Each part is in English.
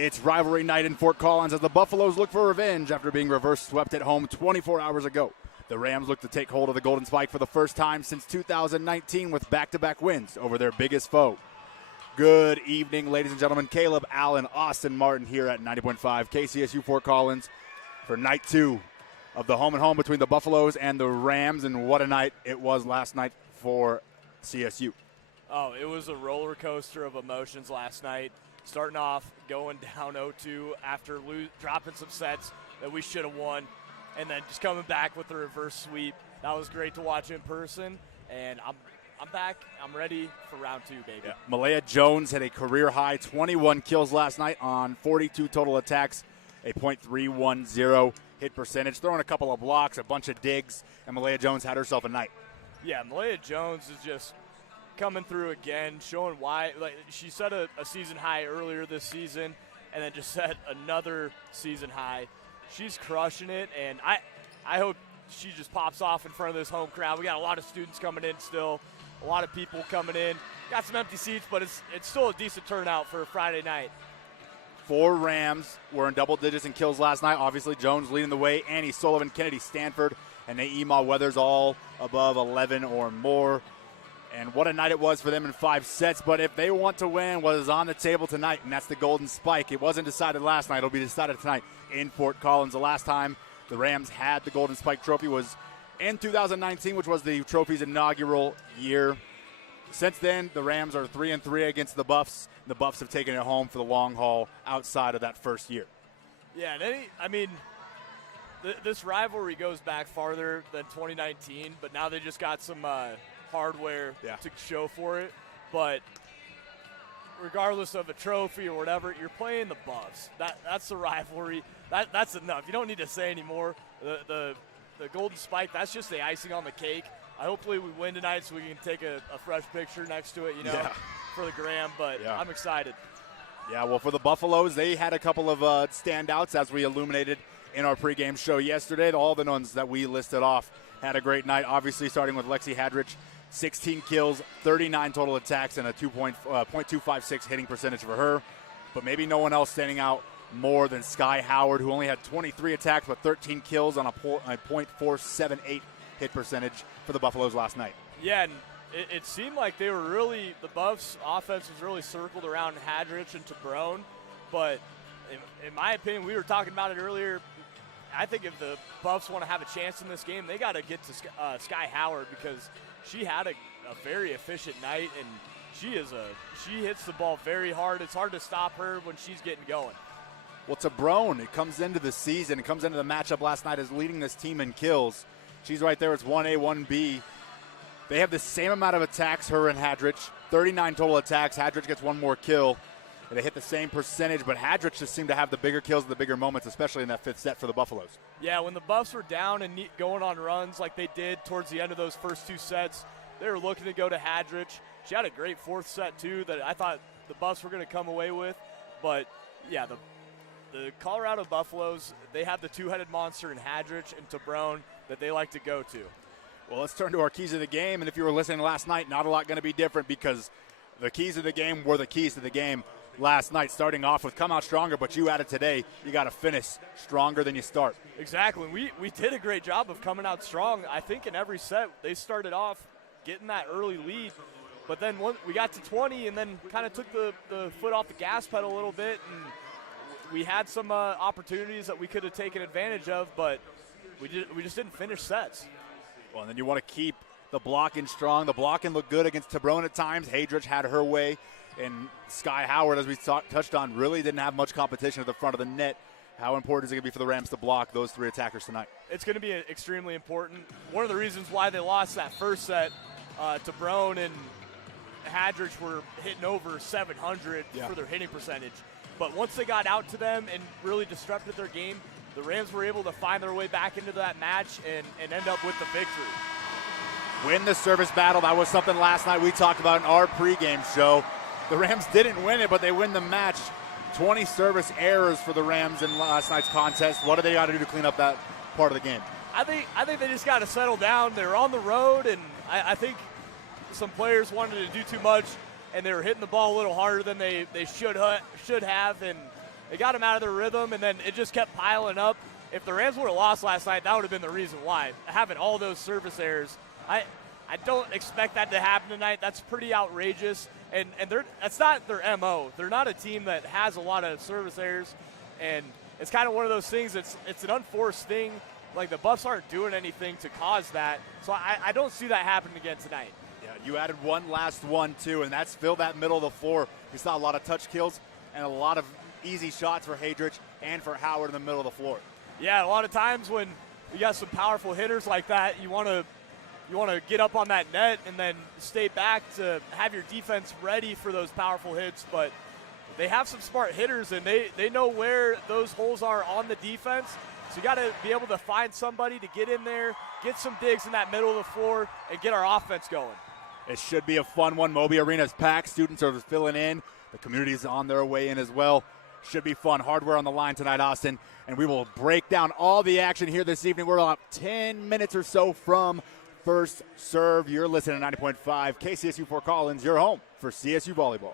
It's rivalry night in Fort Collins as the Buffaloes look for revenge after being reverse swept at home 24 hours ago. The Rams look to take hold of the Golden Spike for the first time since 2019 with back-to-back wins over their biggest foe. Good evening, ladies and gentlemen. Caleb, Allen, Austin, Martin here at 90.5 KCSU Fort Collins for night 2 of the home-and-home between the Buffaloes and the Rams. And what a night it was last night for CSU. Oh, it was a roller coaster of emotions last night. Starting off, going down 0-2 after dropping some sets that we should have won, and then just coming back with the reverse sweep. That was great to watch in person, and I'm back. I'm ready for round 2, baby. Yeah. Malaya Jones had a career-high 21 kills last night on 42 total attacks, a .310 hit percentage, throwing a couple of blocks, a bunch of digs, and Malaya Jones had herself a night. Yeah, Malaya Jones is just coming through again, showing why. Like, she set a season high earlier this season and then just set another season high. She's crushing it, and I hope she just pops off in front of this home crowd. We got a lot of students coming in still, a lot of people coming in. Got some empty seats, but it's still a decent turnout for a Friday night. 4 Rams were in double digits in kills last night. Obviously, Jones leading the way. Annie Sullivan, Kennedy Stanford, and Naima Weathers all above 11 or more. And what a night it was for them in 5 sets. But if they want to win what is on the table tonight, and that's the Golden Spike. It wasn't decided last night. It'll be decided tonight in Fort Collins. The last time the Rams had the Golden Spike trophy was in 2019, which was the trophy's inaugural year. Since then, the Rams are 3-3 against the Buffs. The Buffs have taken it home for the long haul outside of that first year. Yeah, and this rivalry goes back farther than 2019, but now they just got some hardware to show for it. But regardless of a trophy or whatever, you're playing the Buffs. That's the rivalry. That's enough. You don't need to say anymore. The Golden Spike, that's just the icing on the cake. Hopefully we win tonight so we can take a fresh picture next to it, for the gram. But I'm excited. Yeah, well, for the Buffaloes, they had a couple of standouts as we illuminated in our pregame show yesterday. All the ones that we listed off had a great night, obviously starting with Lexi Hadrich. 16 kills, 39 total attacks, and a .256 hitting percentage for her. But maybe no one else standing out more than Sky Howard, who only had 23 attacks but 13 kills on a .478 hit percentage for the Buffaloes last night. Yeah, and it seemed like they were really – the Buffs' offense was really circled around Hadrich and Tabrone. But in my opinion, we were talking about it earlier, I think if the Buffs want to have a chance in this game, they got to get to Sky Howard because – she had a very efficient night, and she hits the ball very hard. It's hard to stop her when she's getting going. Well, Tabrone, it comes into the season, it comes into the matchup last night as leading this team in kills. She's right there. It's 1A, 1B. They have the same amount of attacks, her and Hadrich. 39 total attacks. Hadrich gets one more kill. They hit the same percentage, but Hadrich just seemed to have the bigger kills and the bigger moments, especially in that 5th set for the Buffaloes. Yeah, when the Buffs were down and going on runs like they did towards the end of those first 2 sets, they were looking to go to Hadrich. She had a great 4th set, too, that I thought the Buffs were going to come away with. But, yeah, the Colorado Buffaloes, they have the 2-headed monster in Hadrich and Tabrone that they like to go to. Well, let's turn to our keys of the game. And if you were listening last night, not a lot going to be different because the keys of the game were the keys to the game last night, starting off with come out stronger, but you added today, you got to finish stronger than you start. Exactly. We did a great job of coming out strong. I think in every set they started off getting that early lead, but then we got to 20 and then kind of took the foot off the gas pedal a little bit, and we had some opportunities that we could have taken advantage of, but we just didn't finish sets. Well, and then you want to keep the blocking strong. The blocking looked good against Tabrone at times. Hadrich had her way. And Sky Howard, as we touched on, really didn't have much competition at the front of the net. How important is it going to be for the Rams to block those 3 attackers tonight? It's going to be extremely important. One of the reasons why they lost that first set, Tabrone and Hadrich were hitting over 700 for their hitting percentage. But once they got out to them and really disrupted their game, the Rams were able to find their way back into that match and end up with the victory. Win the service battle. That was something last night we talked about in our pregame show. The Rams didn't win it, but they win the match. 20 service errors for the Rams in last night's contest. What do they got to do to clean up that part of the game? I think they just got to settle down. They're on the road, and I think some players wanted to do too much, and they were hitting the ball a little harder than they should have. And They got them out of their rhythm, and then it just kept piling up. If the Rams would have lost last night, that would have been the reason why. Having all those service errors, I don't expect that to happen tonight. That's pretty outrageous, and that's not their MO. They're not a team that has a lot of service errors, and it's kind of one of those things. It's an unforced thing. Like, the Buffs aren't doing anything to cause that, so I don't see that happening again tonight. Yeah, you added one last one, too, and that's fill that middle of the floor. You saw a lot of touch kills and a lot of easy shots for Hadrich and for Howard in the middle of the floor. Yeah, a lot of times when you got some powerful hitters like that, you want to get up on that net and then stay back to have your defense ready for those powerful hits, but they have some smart hitters, and they know where those holes are on the defense. So you got to be able to find somebody to get in there, get some digs in that middle of the floor, and get our offense going. It should be a fun one. Moby Arena's packed. Students are filling in. The community's on their way in as well. Should be fun. Hardware on the line tonight, Austin. And we will break down all the action here this evening. We're up 10 minutes or so from first serve. You're listening to 90.5 KCSU Fort Collins, your home for CSU Volleyball.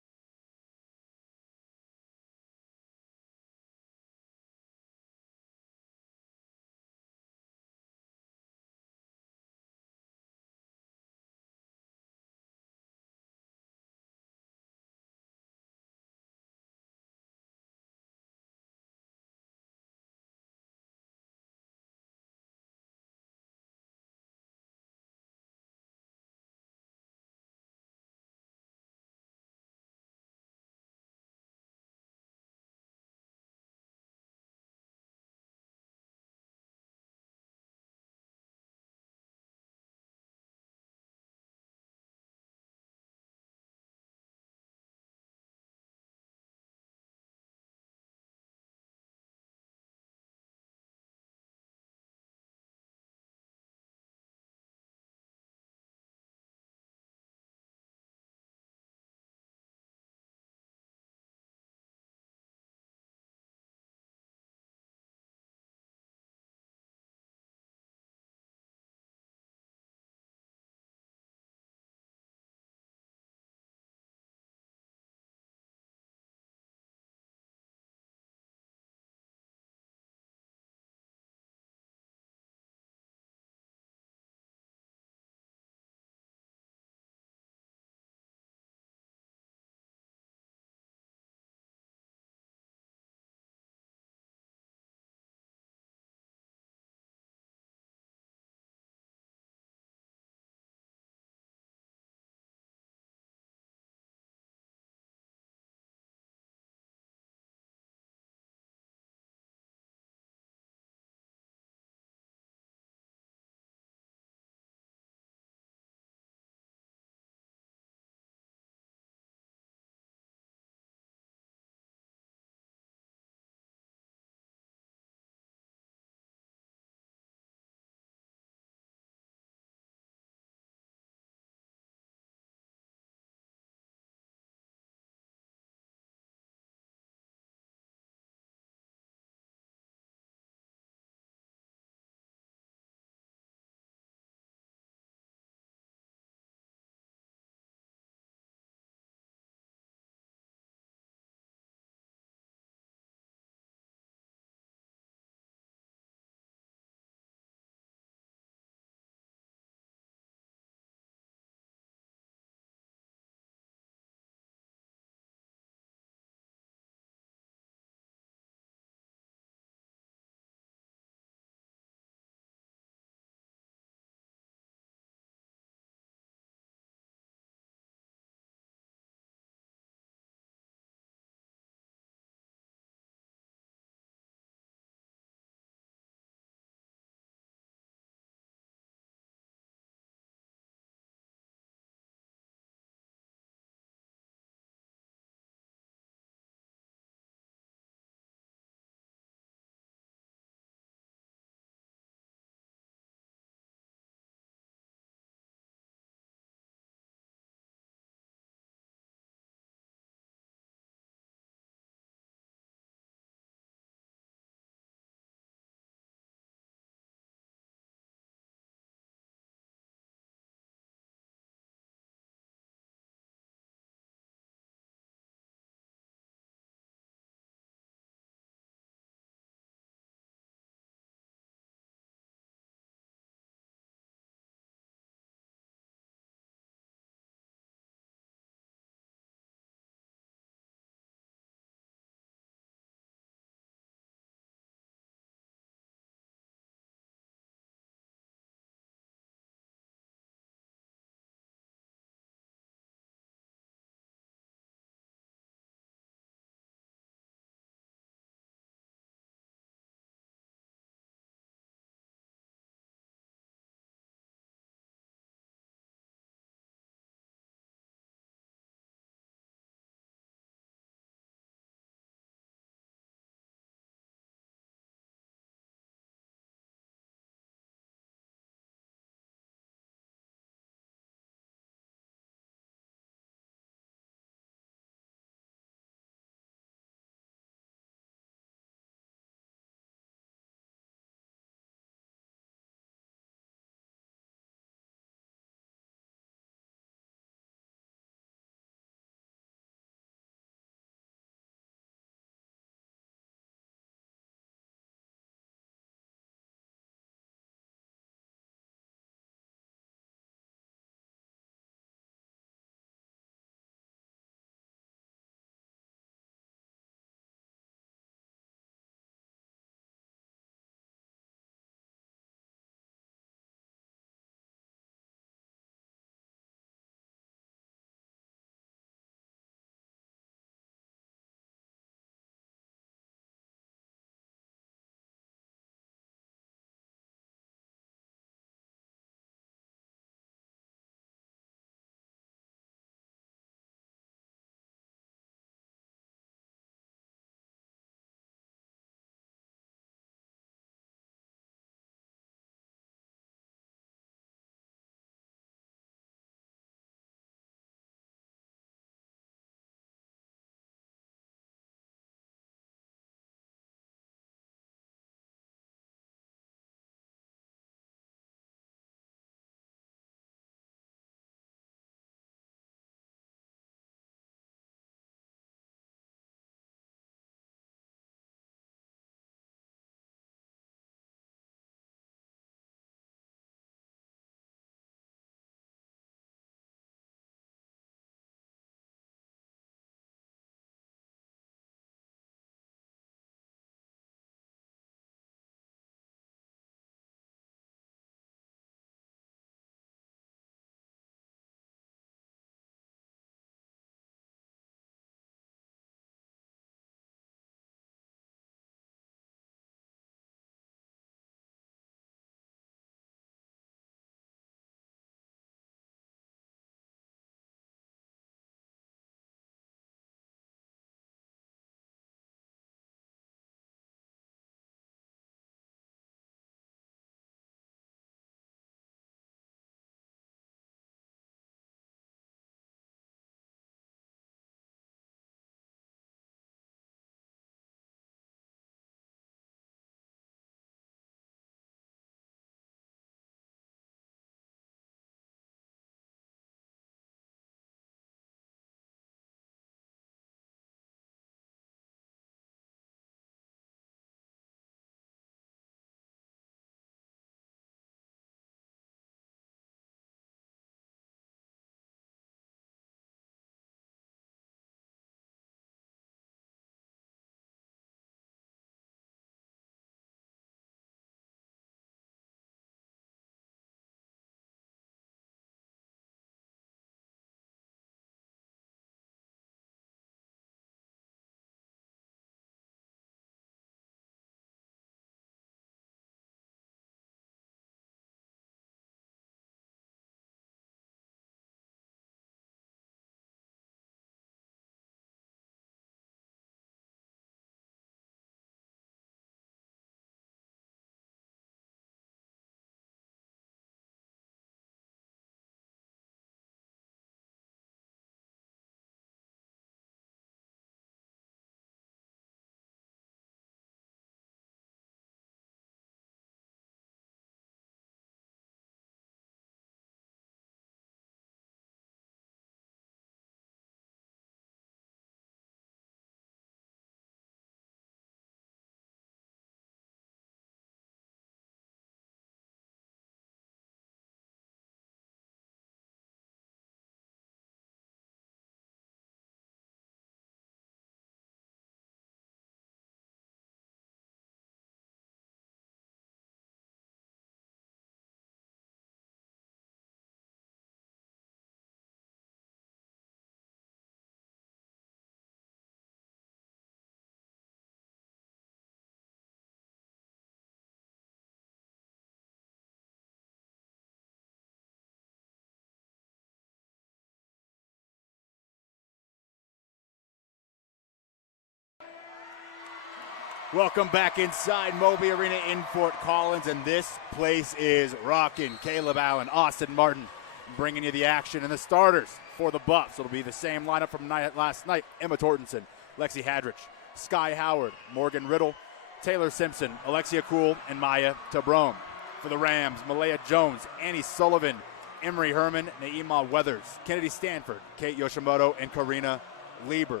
Welcome back inside Moby Arena in Fort Collins, and this place is rocking. Caleb Allen, Austin Martin bringing you the action, and the starters for the Buffs. It'll be the same lineup from last night. Emma Tortensen, Lexi Hadrich, Sky Howard, Morgan Riddle, Taylor Simpson, Alexia Kuhl, and Maya Tabrome. For the Rams, Malaya Jones, Annie Sullivan, Emery Herman, Naima Weathers, Kennedy Stanford, Kate Yoshimoto, and Karina Lieber.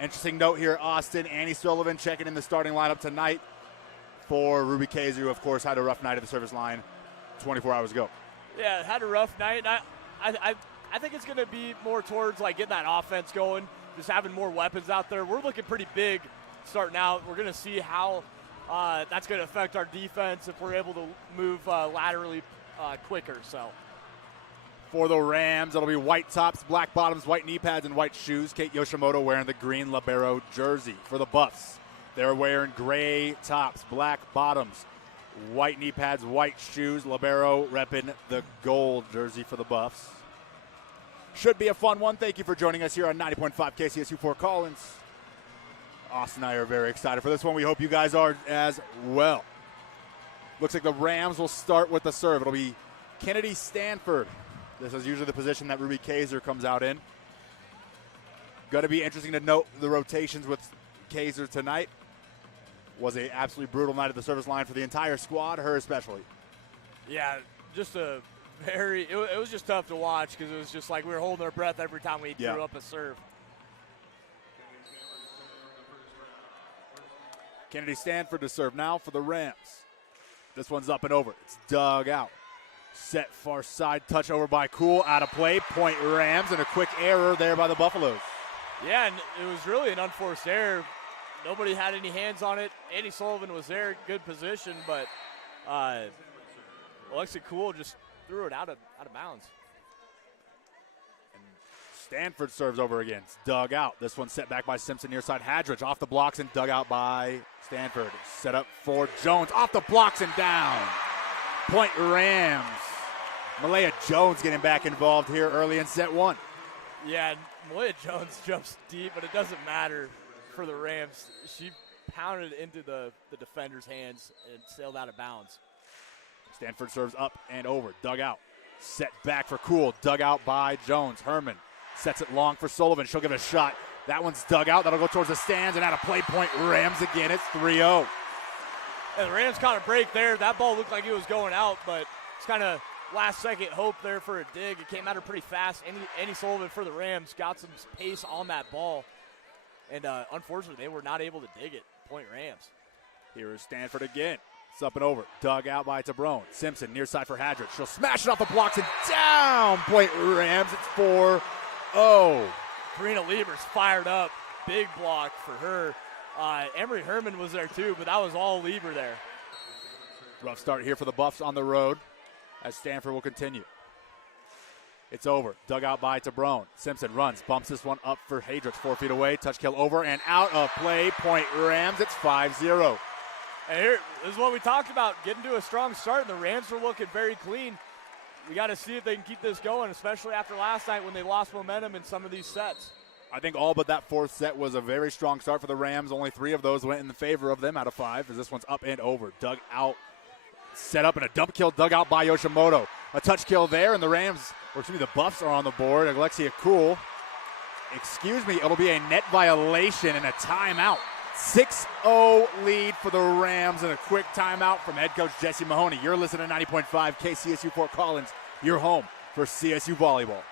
Interesting note here, Austin, Annie Sullivan checking in the starting lineup tonight for Ruby Kaiser, who, of course, had a rough night at the service line 24 hours ago. Yeah, had a rough night. I think it's going to be more towards, like, getting that offense going, just having more weapons out there. We're looking pretty big starting out. We're going to see how that's going to affect our defense if we're able to move laterally quicker. So. For the Rams, it'll be white tops, black bottoms, white knee pads, and white shoes. Kate Yoshimoto wearing the green libero jersey. For the Buffs, they're wearing gray tops, black bottoms, white knee pads, white shoes. Libero repping the gold jersey for the Buffs. Should be a fun one. Thank you for joining us here on 90.5 KCSU Fort Collins. Austin and I are very excited for this one. We hope you guys are as well. Looks like the Rams will start with the serve. It'll be Kennedy Stanford. This is usually the position that Ruby Kaiser comes out in. Going to be interesting to note the rotations with Kaiser tonight. Was an absolutely brutal night at the service line for the entire squad, her especially. Yeah, just a it was just tough to watch because it was just like we were holding our breath every time we threw up a serve. Kennedy Stanford to serve now for the Rams. This one's up and over. It's dug out. Set far side, touch over by Kuhl, out of play, point Rams, and a quick error there by the Buffaloes. Yeah, and it was really an unforced error. Nobody had any hands on it. Annie Sullivan was there, good position, but Alexia Kuhl just threw it out of bounds. And Stanford serves over again. It's dug out. This one set back by Simpson near side. Hadrich off the blocks and dug out by Stanford. Set up for Jones, off the blocks and down. Point Rams. Malaya Jones getting back involved here early in set one. Yeah, Malaya Jones jumps deep, but it doesn't matter for the Rams. She pounded into the defender's hands and sailed out of bounds. Stanford serves up and over, dug out. Set back for Kuhl, dug out by Jones. Herman sets it long for Sullivan. She'll give it a shot. That one's dug out. That'll go towards the stands and out of play. Point Rams again. It's 3-0. And the Rams caught a break there. That ball looked like it was going out, but it's kind of last-second hope there for a dig. It came at her pretty fast. Annie Sullivan for the Rams got some pace on that ball, and unfortunately, they were not able to dig it. Point Rams. Here is Stanford again. It's up and over. Dug out by Tabrone. Simpson near side for Hadrich. She'll smash it off the blocks and down. Point Rams. It's 4-0. Karina Lieber's fired up. Big block for her. Emery Herman was there too, but that was all Lieber there. Rough start here for the Buffs on the road as Stanford will continue. It's over. Dug out by Tabrone. Simpson runs, bumps this one up for Hadrich, 4 feet away. Touch kill over and out of play. Point Rams. It's 5-0. And here this is what we talked about, getting to a strong start, and the Rams are looking very clean. We got to see if they can keep this going, especially after last night when they lost momentum in some of these sets. I think all but that fourth set was a very strong start for the Rams. Only 3 of those went in the favor of them out of 5, as this one's up and over. Dug out, set up, and a dump kill dug out by Yoshimoto. A touch kill there, and the Rams, or excuse me, the Buffs are on the board. Alexia Kuhl, it'll be a net violation and a timeout. 6-0 lead for the Rams and a quick timeout from head coach Jesse Mahoney. You're listening to 90.5 KCSU Fort Collins, your home for CSU Volleyball.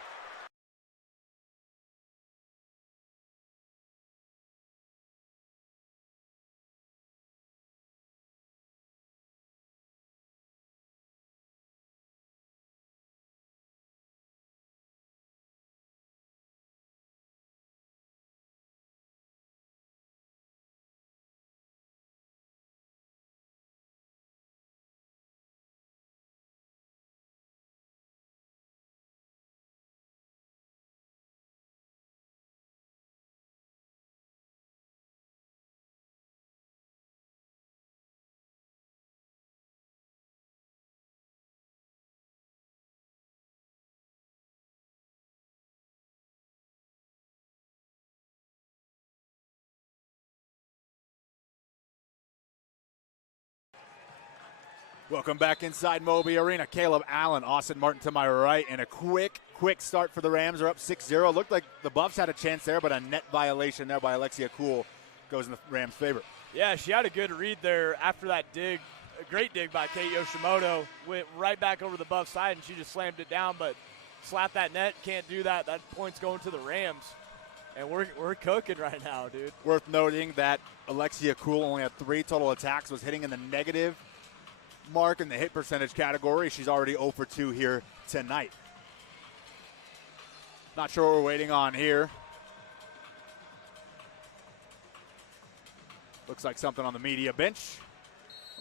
Welcome back inside Moby Arena. Caleb Allen, Austin Martin to my right, and a quick start for the Rams. Are up 6-0. Looked like the Buffs had a chance there, but a net violation there by Alexia Kuhl goes in the Rams' favor. Yeah, she had a good read there after that dig. A great dig by Kate Yoshimoto. Went right back over the Buff side, and she just slammed it down, but slapped that net. Can't do that. That point's going to the Rams. And we're cooking right now, dude. Worth noting that Alexia Kuhl only had 3 total attacks, was hitting in the negative mark in the hit percentage category. She's already 0 for 2 here tonight. Not sure what we're waiting on here. Looks like something on the media bench.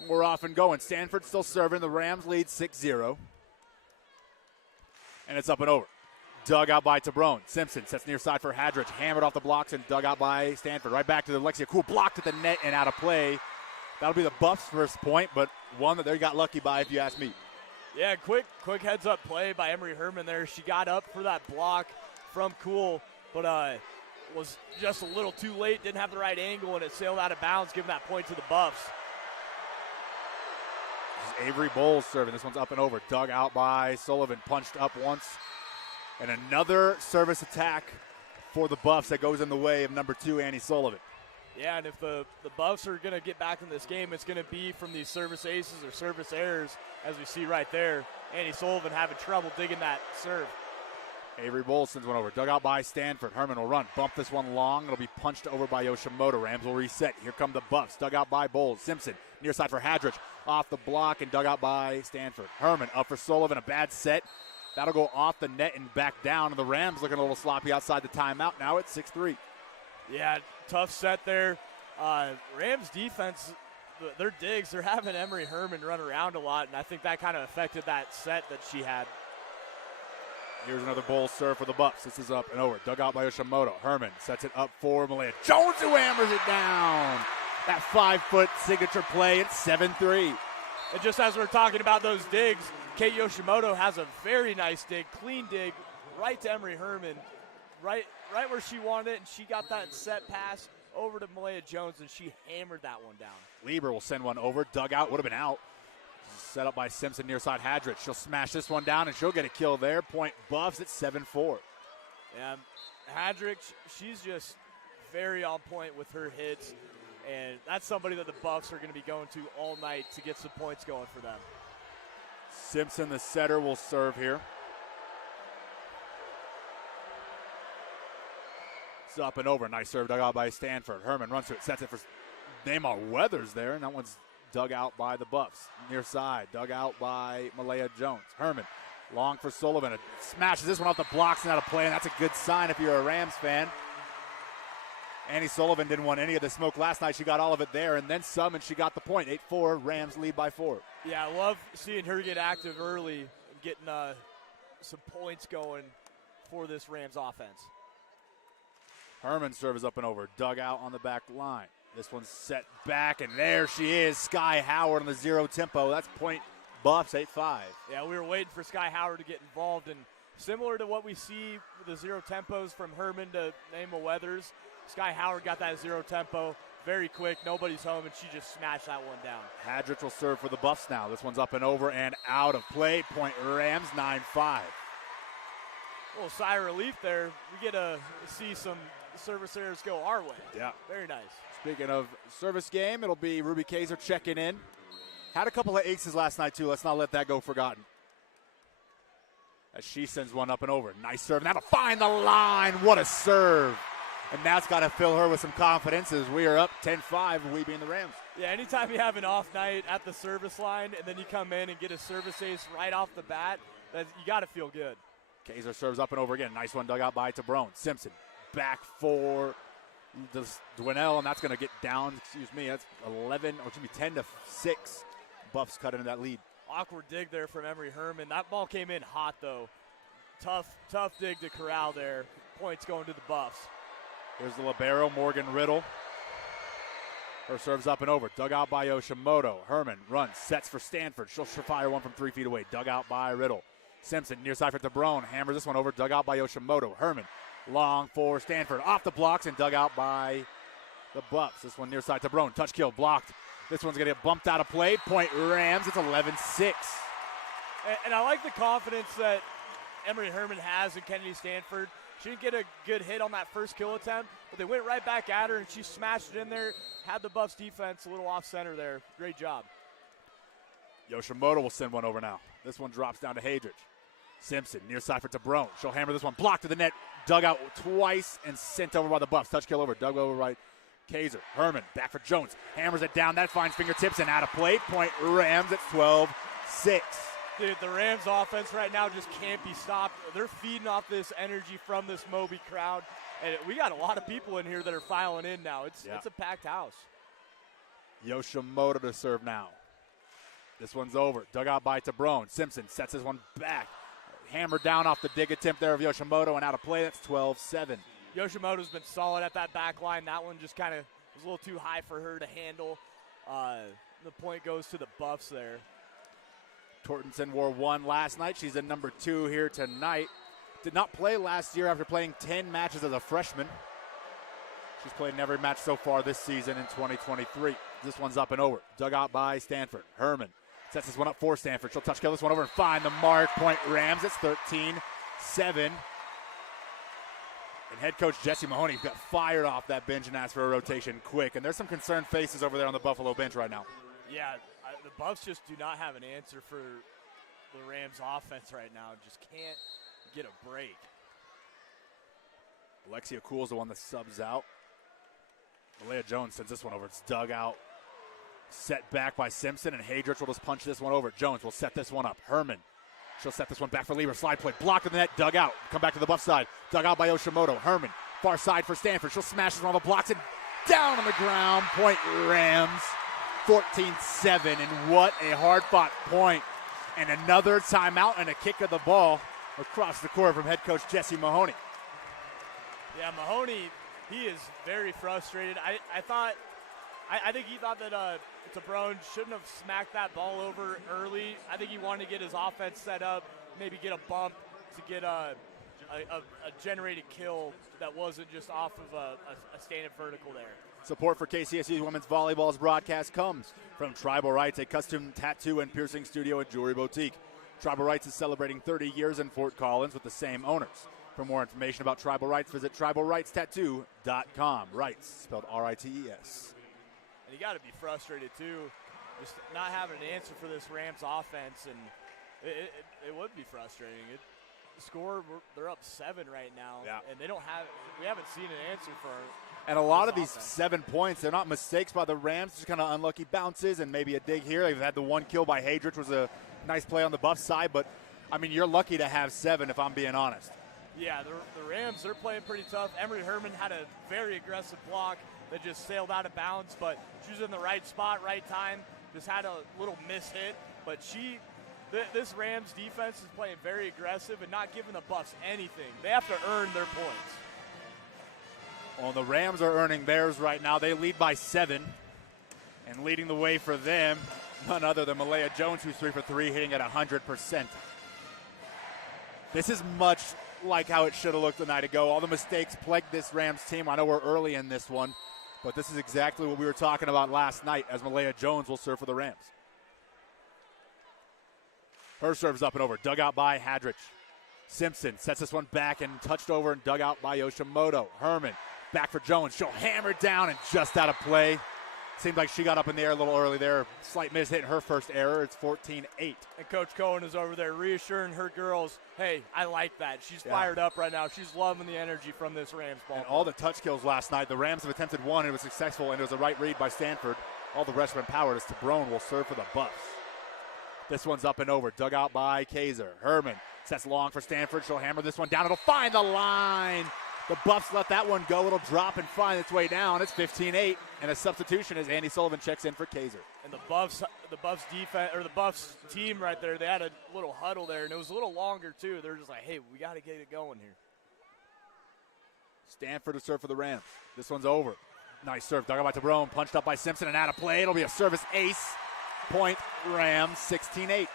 We're off and going. Stanford still serving. The Rams lead 6-0. And it's up and over. Dug out by Tabrone. Simpson sets near side for Hadrich. Hammered off the blocks and dug out by Stanford. Right back to the Alexia Kuhl. Blocked at the net and out of play. That'll be the Buffs' first point, but one that they got lucky by, if you ask me. Yeah, quick heads-up play by Emery Herman there. She got up for that block from Kuhl, but was just a little too late. Didn't have the right angle, and it sailed out of bounds, giving that point to the Buffs. This is Avery Bowles serving. This one's up and over. Dug out by Sullivan. Punched up once. And another service attack for the Buffs that goes in the way of number 2, Annie Sullivan. Yeah, and if the Buffs are going to get back in this game, it's going to be from these service aces or service errors, as we see right there. Annie Sullivan having trouble digging that serve. Avery Bowles sends one over. Dug out by Stanford. Herman will run. Bump this one long. It'll be punched over by Yoshimoto. Rams will reset. Here come the Buffs. Dug out by Bowles. Simpson near side for Hadrich. Off the block and dug out by Stanford. Herman up for Sullivan. A bad set. That'll go off the net and back down. And the Rams looking a little sloppy outside the timeout. Now it's 6-3. Yeah, tough set there. Rams defense, their digs, they're having Emery Herman run around a lot, and I think that kind of affected that set that she had. Here's another Bowles serve for the Buffs. This is up and over. Dug out by Yoshimoto. Herman sets it up for Malaya Jones, who hammers it down. That 5-foot signature play. It's 7-3. And just as we're talking about those digs, Kate Yoshimoto has a very nice dig, clean dig, right to Emery Herman, right where she wanted it, and she got that set pass over to Malaya Jones, and she hammered that one down. Lieber will send one over. Dug out, would have been out. Set up by Simpson near side Hadrich. She'll smash this one down, and she'll get a kill there. Point Buffs at 7-4. Yeah, Hadrich, she's just very on point with her hits, and that's somebody that the Buffs are going to be going to all night to get some points going for them. Simpson, the setter, will serve here. It's up and over. Nice serve dug out by Stanford. Herman runs to it, sets it for Neymar Weathers there, and that one's dug out by the Buffs. Near side, dug out by Malaya Jones. Herman, long for Sullivan. It smashes this one off the blocks and out of play, and that's a good sign if you're a Rams fan. Annie Sullivan didn't want any of the smoke last night. She got all of it there, and then some, and she got the point. 8-4, Rams lead by 4. Yeah, I love seeing her get active early and getting some points going for this Rams offense. Herman's serve is up and over. Dug out on the back line. This one's set back, and there she is. Sky Howard on the 0 tempo. That's point Buffs, 8-5. Yeah, we were waiting for Sky Howard to get involved, and similar to what we see with the 0 tempos from Herman to Neymar Weathers, Sky Howard got that 0 tempo very quick. Nobody's home, and she just smashed that one down. Hadrich will serve for the Buffs now. This one's up and over and out of play. Point Rams, 9-5. A little sigh of relief there. We get to see some service errors go our way. Yeah. Very nice. Speaking of service game, it'll be Ruby Kaiser checking in. Had a couple of aces last night, too. Let's not let that go forgotten. As she sends one up and over. Nice serve. Now to find the line. What a serve. And that's got to fill her with some confidence as we are up 10-5, we being the Rams. Yeah, anytime you have an off night at the service line and then you come in and get a service ace right off the bat, you got to feel good. Kaiser serves up and over again. Nice one dug out by Tabrone. Simpson back for Dwinell, and that's going to get down. That's 10-6. Buffs cut into that lead. Awkward dig there from Emery Herman. That ball came in hot, though. Tough dig to corral there. Points going to the Buffs. Here's the libero, Morgan Riddle. Her serves up and over. Dug out by Yoshimoto. Herman runs, sets for Stanford. She'll fire one from 3 feet away. Dug out by Riddle. Simpson near side for Tabrone. Hammers this one over. Dug out by Yoshimoto. Herman long for Stanford. Off the blocks and dug out by the Buffs. This one near side Tabrone. Touch kill blocked This one's going to get bumped out of play. Point Rams. It's 11-6. And I like the confidence that Emery Herman has in Kennedy Stanford. She didn't get a good hit on that first kill attempt, but they went right back at her, and she smashed it in there. Had the Buffs defense a little off center there. Great job. Yoshimoto will send one over now. This one drops down to Hadrich. Simpson near side for Tabrone. She'll hammer this one. Blocked to the net. Dug out twice and sent over by the Buffs. Touch kill over. Dug over right. Kaiser. Herman back for Jones. Hammers it down. That finds fingertips and out of play. Point Rams. It's 12-6. Dude, the Rams offense right now just can't be stopped. They're feeding off this energy from this Moby crowd. And we got a lot of people in here that are filing in now. It's a packed house. Yoshimoto to serve now. This one's over. Dug out by Tabrone. Simpson sets this one back. Hammered down off the dig attempt there of Yoshimoto and out of play. That's 12-7. Yoshimoto's been solid at that back line. That one just kind of was a little too high for her to handle. The point goes to the Buffs there. Tortenson wore 1 last night. She's in number 2 here tonight. Did not play last year after playing 10 matches as a freshman. She's played in every match so far this season in 2023. This one's up and over. Dug out by Stanford. Herman sets this one up for Stanford. She'll touch kill this one over and find the mark. Point Rams. It's 13-7. And head coach Jesse Mahoney got fired off that bench and asked for a rotation quick. And there's some concerned faces over there on the Buffalo bench right now. Yeah, the Buffs just do not have an answer for the Rams offense right now. Just can't get a break. Alexia Cool's the one that subs out. Malaya Jones sends this one over. It's dug out. Set back by Simpson, and Hadrich will just punch this one over. Jones will set this one up. Herman. She'll set this one back for Lieber. Slide play. Blocked in the net. Dug out. Come back to the Buff side. Dug out by Yoshimoto. Herman. Far side for Stanford. She'll smash this one on the blocks and down on the ground. Point Rams. 14-7. And what a hard-fought point. And another timeout and a kick of the ball across the court from head coach Jesse Mahoney. Yeah, Mahoney, he is very frustrated. I think he thought that Tabrone shouldn't have smacked that ball over early. I think he wanted to get his offense set up, maybe get a bump to get a generated kill that wasn't just off of a standing vertical there. Support for KCSU Women's Volleyball's broadcast comes from Tribal Rights, a custom tattoo and piercing studio and jewelry boutique. Tribal Rights is celebrating 30 years in Fort Collins with the same owners. For more information about Tribal Rights, visit tribalrightstattoo.com. Rights, spelled R-I-T-E-S. And you got to be frustrated, too, just not having an answer for this Rams offense, and it would be frustrating. The score, they're up 7 right now, and we haven't seen an answer for And a lot of these 7 points, they're not mistakes by the Rams, just kind of unlucky bounces and maybe a dig here. They've had the one kill by Hadrich, was a nice play on the Buff side, but, I mean, you're lucky to have 7 if I'm being honest. Yeah, the Rams, they're playing pretty tough. Emery Herman had a very aggressive block that just sailed out of bounds, but she was in the right spot, right time, just had a little miss hit. But this Rams defense is playing very aggressive and not giving the Buffs anything. They have to earn their points. Well, the Rams are earning theirs right now. They lead by 7, and leading the way for them, none other than Malaya Jones, who's 3 for 3, hitting at 100%. This is much like how it should have looked a night ago. All the mistakes plagued this Rams team. I know we're early in this one, but this is exactly what we were talking about last night as Malaya Jones will serve for the Rams. Her serve's up and over. Dug out by Hadrich. Simpson sets this one back and touched over and dug out by Yoshimoto. Herman back for Jones. She'll hammer down and just out of play. Seemed like she got up in the air a little early there. Slight miss hitting her first error. It's 14-8. And Coach Cohen is over there reassuring her girls, hey, I like that. She's fired up right now. She's loving the energy from this Rams ball. And all the touch kills last night. The Rams have attempted 1. It was successful, and it was a right read by Stanford. All the rest of them powered as Tabrone will serve for the Buffs. This one's up and over. Dug out by Kaiser. Herman sets long for Stanford. She'll hammer this one down. It'll find the line. The Buffs let that one go. It'll drop and find its way down. It's 15-8, and a substitution as Andy Sullivan checks in for Kaiser. And the Buffs defense, or the Buffs team right there, they had a little huddle there, and it was a little longer too. They're just like, hey, we got to get it going here. Stanford to serve for the Rams. This one's over. Nice serve. Dug out by Tabrone. Punched up by Simpson and out of play. It'll be a service ace. Point Rams 16-8.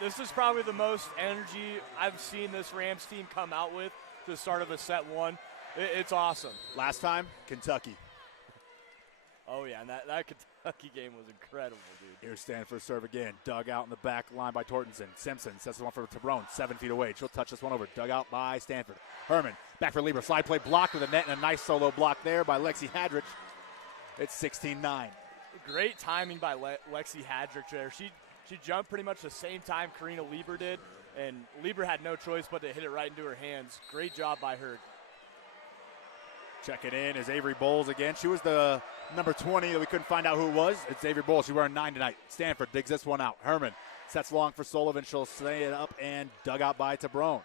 This is probably the most energy I've seen this Rams team come out with to the start of a set 1. It's awesome. Last time, Kentucky. Oh, yeah, and that Kentucky game was incredible, dude. Here's Stanford serve again. Dug out in the back line by Tortensen. Simpson sets the one for Tabrone, 7 feet away. She'll touch this one over. Dug out by Stanford. Herman, back for Lieber. Slide play blocked to the net, and a nice solo block there by Lexi Hadrich. It's 16-9. Great timing by Lexi Hadrich there. She jumped pretty much the same time Karina Lieber did, and Lieber had no choice but to hit it right into her hands. Great job by her. Checking in is Avery Bowles again. She was the number 20 that we couldn't find out who it was. It's Avery Bowles. She's wearing 9 tonight. Stanford digs this one out. Herman sets long for Sullivan. She'll stay it up and dug out by Tabrone.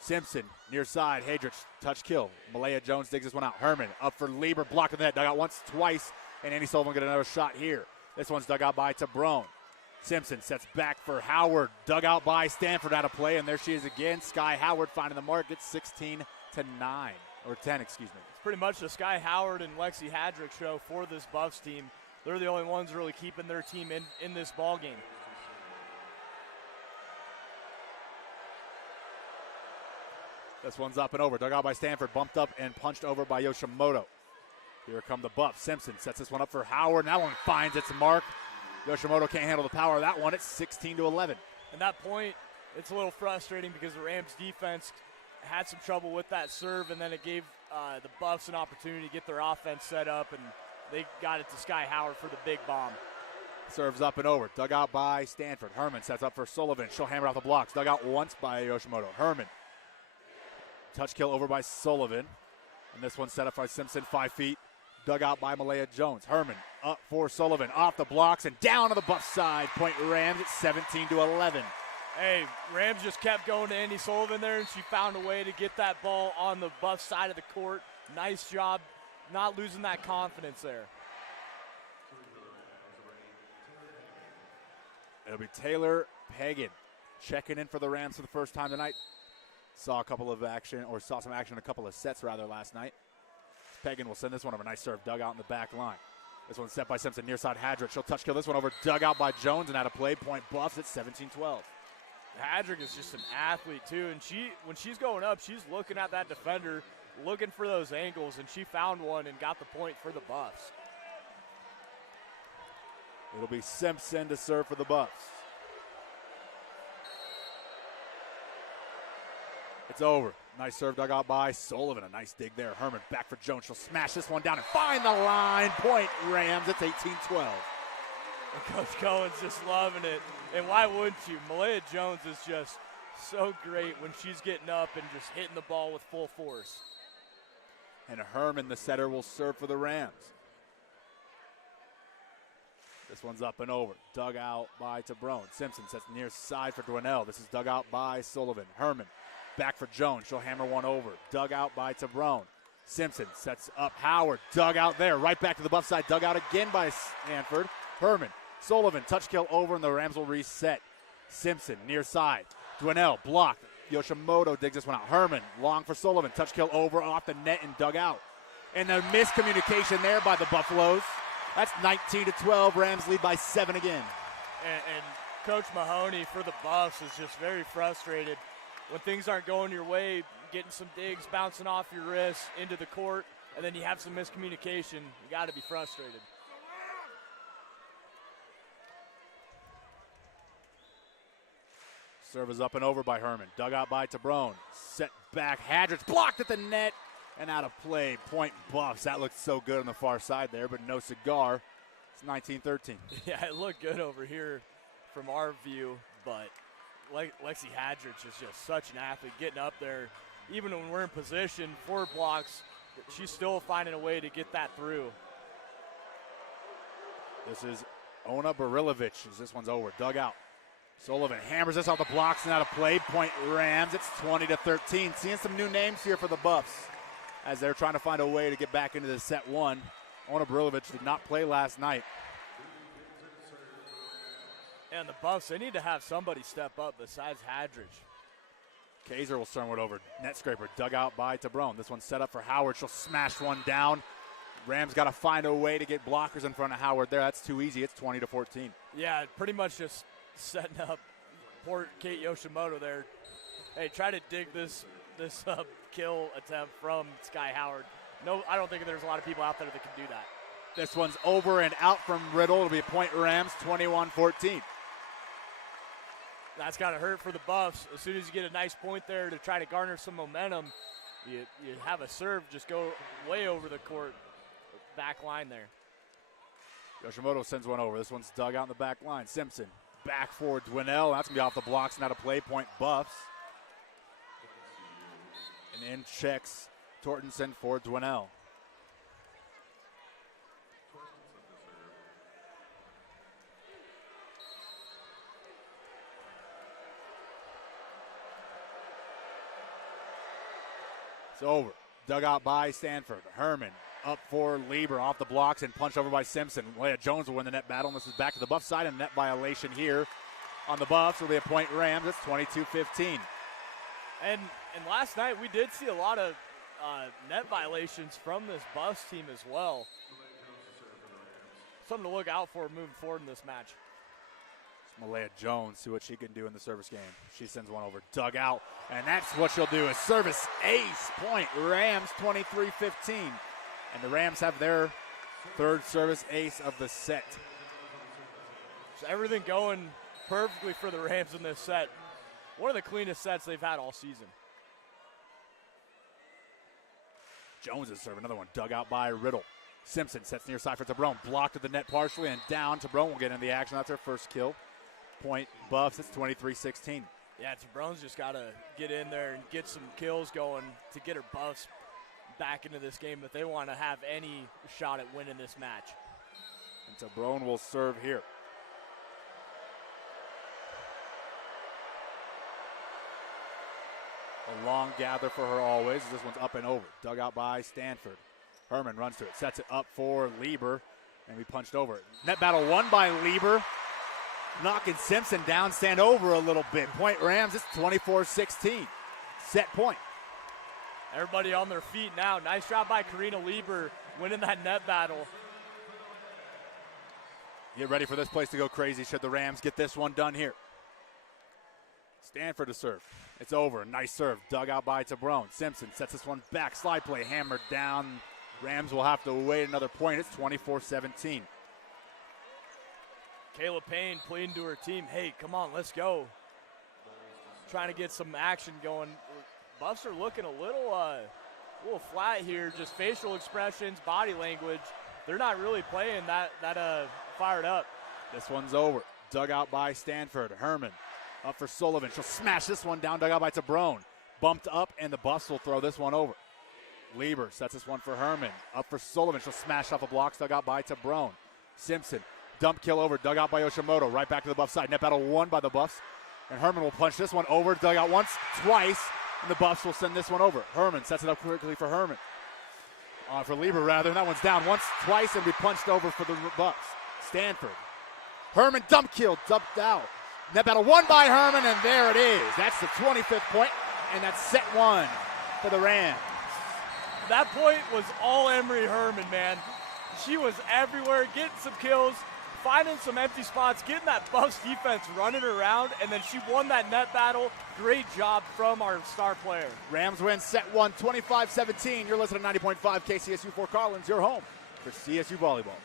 Simpson near side. Hadrich touch kill. Malaya Jones digs this one out. Herman up for Lieber. Blocking the net. Dug out once, twice. And Annie Sullivan get another shot here. This one's dug out by Tabrone. Simpson sets back for Howard. Dug out by Stanford out of play. And there she is again. Sky Howard finding the mark. It's 16-9. Or 10, excuse me. It's pretty much the Sky Howard and Lexi Hadrich show for this Buffs team. They're the only ones really keeping their team in this ball game. This one's up and over. Dug out by Stanford. Bumped up and punched over by Yoshimoto. Here come the Buffs. Simpson sets this one up for Howard. And that one finds its mark. Yoshimoto can't handle the power of that one. It's 16-11. At that point, it's a little frustrating because the Rams defense had some trouble with that serve, and then it gave the Buffs an opportunity to get their offense set up, and they got it to Sky Howard for the big bomb. Serves up and over. Dug out by Stanford. Herman sets up for Sullivan. She'll hammer out the blocks. Dug out once by Yoshimoto. Herman. Touch kill over by Sullivan. And this one set up by Simpson, 5 feet. Dug out by Malaya Jones. Herman up for Sullivan. Off the blocks and down to the Buffs side. Point Rams at 17-11. Hey, Rams just kept going to Andy Sullivan there, and she found a way to get that ball on the Buffs side of the court. Nice job not losing that confidence there. It'll be Taylor Pagan checking in for the Rams for the first time tonight. Saw some action in a couple of sets rather last night. Pagan will send this one over. Nice serve, dug out in the back line. This one's set by Simpson, near side Hadrich. She'll touch kill this one over, dug out by Jones and out of play. Point Buffs at 17-12. Hadrich is just an athlete too, and when she's going up, she's looking at that defender, looking for those angles, and she found one and got the point for the Buffs. It'll be Simpson to serve for the Buffs. It's over. Nice serve dug out by Sullivan. A nice dig there. Herman back for Jones. She'll smash this one down and find the line. Point Rams. It's 18-12. And Coach Cohen's just loving it. And why wouldn't you? Malaya Jones is just so great when she's getting up and just hitting the ball with full force. And Herman, the setter, will serve for the Rams. This one's up and over. Dug out by Tabrone. Simpson sets near side for Dwinell. This is dug out by Sullivan. Herman back for Jones. She'll hammer one over. Dug out by Tabrone. Simpson sets up Howard. Dug out there. Right back to the Buff side. Dug out again by Stanford. Herman. Sullivan. Touch kill over, and the Rams will reset. Simpson near side. Dwinell blocked. Yoshimoto digs this one out. Herman long for Sullivan. Touch kill over off the net and dug out. And the miscommunication there by the Buffaloes. That's 19-12. Rams lead by 7 again. And Coach Mahoney for the Buffs is just very frustrated when things aren't going your way, getting some digs bouncing off your wrist into the court, and then you have some miscommunication. You got to be frustrated. Serve is up and over by Herman. Dug out by Tabrone. Set back. Hadrich blocked at the net and out of play. Point Buffs. That looked so good on the far side there, but no cigar. It's 19-13. Yeah, it looked good over here from our view, but Lexi Hadrich is just such an athlete getting up there. Even when we're in position for blocks, she's still finding a way to get that through. This is Ona Barilovic as this one's over. Dug out. Sullivan hammers this off the blocks and out of play. Point Rams. It's 20-13. Seeing some new names here for the Buffs as they're trying to find a way to get back into the set one. Ona Barilovic did not play last night. And the Buffs, they need to have somebody step up besides Hadrich. Kaiser will serve it over. Net scraper dug out by Tabrone. This one's set up for Howard. She'll smash one down. Rams got to find a way to get blockers in front of Howard there. That's too easy. It's 20-14. Yeah, pretty much just setting up poor Kate Yoshimoto there. Hey, try to dig this kill attempt from Sky Howard. No, I don't think there's a lot of people out there that can do that. This one's over and out from Riddle. It'll be a point Rams, 21-14. That's got to hurt for the Buffs. As soon as you get a nice point there to try to garner some momentum, you have a serve just go way over the court, back line there. Yoshimoto sends one over. This one's dug out in the back line. Simpson back for Dwinell. That's going to be off the blocks and out of play. Point Buffs. And in checks Tortensen for Dwinell. It's over. Dug out by Stanford. Herman up for Lieber off the blocks and punched over by Simpson. Leah Jones will win the net battle. And this is back to the Buff side, and net violation here on the Buffs. Will be a point Rams. It's 22-15. And last night we did see a lot of net violations from this Buffs team as well. Something to look out for moving forward in this match. Malaya Jones, see what she can do in the service game. She sends one over, dug out, and that's what she'll do, is service ace. Point Rams, 23-15. And the Rams have their third service ace of the set. So everything going perfectly for the Rams in this set. One of the cleanest sets they've had all season. Jones is serving another one, dug out by Riddle. Simpson sets near side for Tabrone, blocked at the net partially and down. Tabrone will get in the action. That's her first kill. Point Buffs, it's 23-16. Yeah, Tabrone's just got to get in there and get some kills going to get her Buffs back into this game if they want to have any shot at winning this match. And Tabrone will serve here. A long gather for her always. This one's up and over. Dug out by Stanford. Herman runs to it, sets it up for Lieber, and we punched over it. Net battle won by Lieber. Knocking Simpson down, stand over a little bit. Point Rams, it's 24-16. Set point. Everybody on their feet now. Nice job by Karina Lieber winning that net battle. Get ready for this place to go crazy should the Rams get this one done here. Stanford to serve. It's over. Nice serve. Dug out by Tabrone. Simpson sets this one back. Slide play hammered down. Rams will have to wait another point. It's 24-17. Kayla Payne pleading to her team, hey, come on, let's go. Trying to get some action going. Buffs are looking a little flat here, just facial expressions, body language. They're not really playing that fired up. This one's over. Dug out by Stanford. Herman up for Sullivan. She'll smash this one down. Dug out by Tabrone. Bumped up, and the Buffs will throw this one over. Lieber sets this one for Herman. Up for Sullivan. She'll smash off the blocks. Dug out by Tabrone. Simpson. Dump kill over, dug out by Yoshimoto, right back to the Buff side. Net battle won by the Buffs. And Herman will punch this one over, dug out once, twice, and the Buffs will send this one over. Herman sets it up quickly for Herman. For Lieber, rather, and that one's down once, twice, and be punched over for the Buffs. Stanford. Herman dump kill, dumped out. Net battle won by Herman, and there it is. That's the 25th point, and that's set one for the Rams. That point was all Emery Herman, man. She was everywhere, getting some kills, finding some empty spots, getting that Buffs defense running around, and then she won that net battle. Great job from our star player. Rams win set one, 25-17. You're listening to 90.5 KCSU Fort Collins, your home for CSU Volleyball.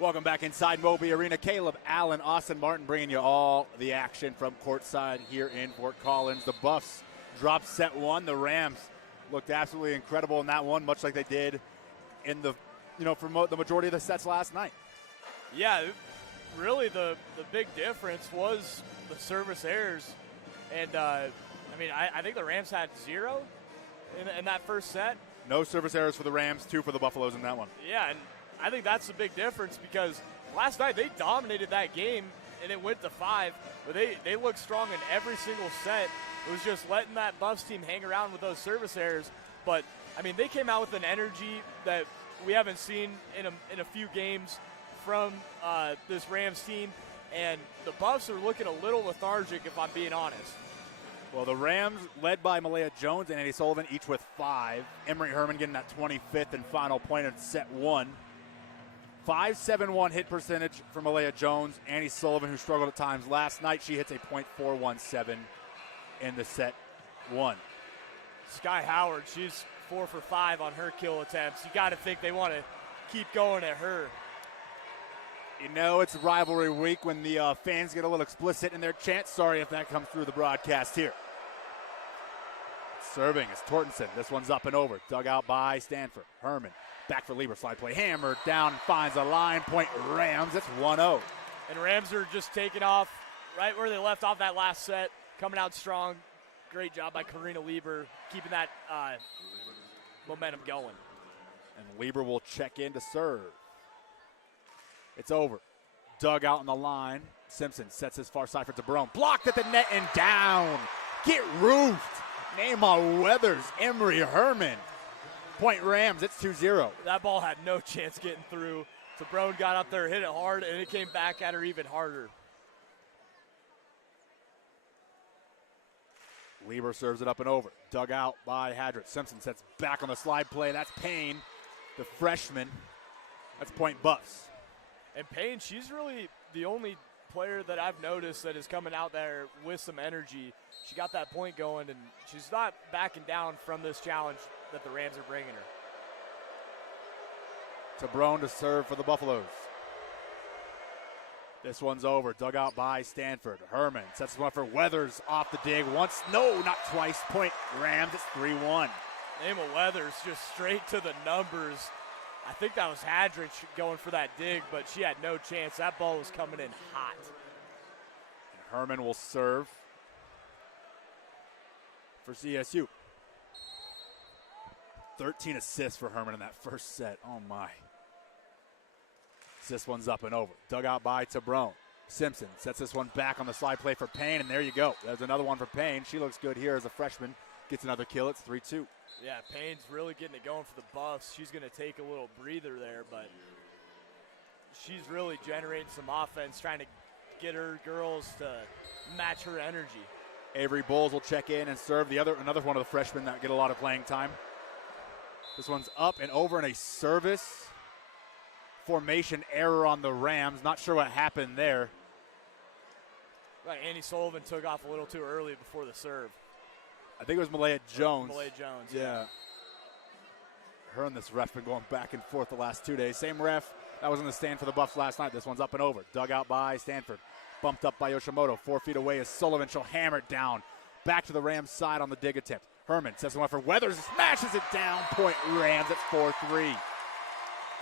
Welcome back inside Moby Arena. Caleb, Allen, Austin Martin bringing you all the action from courtside here in Fort Collins. The Buffs dropped set one. The Rams looked absolutely incredible in that one, much like they did in the, for the majority of the sets last night. Yeah, really the big difference was the service errors. And, I think the Rams had 0 in that first set. No service errors for the Rams, 2 for the Buffaloes in that one. Yeah, and I think that's the big difference because last night they dominated that game and it went to 5, but they looked strong in every single set. It was just letting that Buffs team hang around with those service errors. But, they came out with an energy that we haven't seen in a few games from this Rams team, and the Buffs are looking a little lethargic, if I'm being honest. Well, the Rams, led by Malaya Jones and Annie Sullivan, each with 5. Emery Herman getting that 25th and final point in set 1. 5.71 hit percentage for Malaya Jones. Annie Sullivan, who struggled at times last night, she hits a .417 in the set 1. Sky Howard, she's 4 for 5 on her kill attempts. You got to think they want to keep going at her. It's rivalry week when the fans get a little explicit in their chants. Sorry if that comes through the broadcast here. Serving is Tortensen. This one's up and over. Dug out by Stanford. Herman back for Lieber. Slide play. Hammered down. Finds a line. Point Rams. It's 1-0. And Rams are just taking off right where they left off that last set. Coming out strong. Great job by Karina Lieber keeping that momentum going. And Lieber will check in to serve. It's over. Dug out on the line. Simpson sets his far side for DeBrone. Blocked at the net and down. Get roofed. Neymar Weathers. Emery Herman. Point Rams. It's 2-0. That ball had no chance getting through. DeBrone got up there, hit it hard, and it came back at her even harder. Lieber serves it up and over. Dug out by Hadrick. Simpson sets back on the slide play. That's Payne, the freshman. That's point Buffs. And Payne, she's really the only player that I've noticed that is coming out there with some energy. She got that point going, and she's not backing down from this challenge that the Rams are bringing her. DeBrone to serve for the Buffaloes. This one's over. Dug out by Stanford. Herman sets one for Weathers off the dig. Once, no, not twice. Point Rams. It's 3-1. Nema Weathers just straight to the numbers. I think that was Hadrich going for that dig, but she had no chance. That ball was coming in hot. And Herman will serve for CSU. 13 assists for Herman in that first set. Oh, my. This one's up and over. Dug out by DeBrone. Simpson sets this one back on the slide play for Payne, and there you go. There's another one for Payne. She looks good here as a freshman. Gets another kill. It's 3-2. Yeah, Payne's really getting it going for the Buffs. She's going to take a little breather there, but she's really generating some offense, trying to get her girls to match her energy. Avery Bowles will check in and serve another one of the freshmen that get a lot of playing time. This one's up and over in a service formation error on the Rams. Not sure what happened there. Right, Annie Sullivan took off a little too early before the serve. I think it was Malaya Jones. Malaya Jones, yeah. Her and this ref been going back and forth the last 2 days. Same ref that was in the stand for the Buffs last night. This one's up and over. Dug out by Stanford. Bumped up by Yoshimoto. 4 feet away is Sullivan. She'll hammer it down. Back to the Rams side on the dig attempt. Herman sets one for Weathers. Smashes it down. Point Rams. It's 4-3.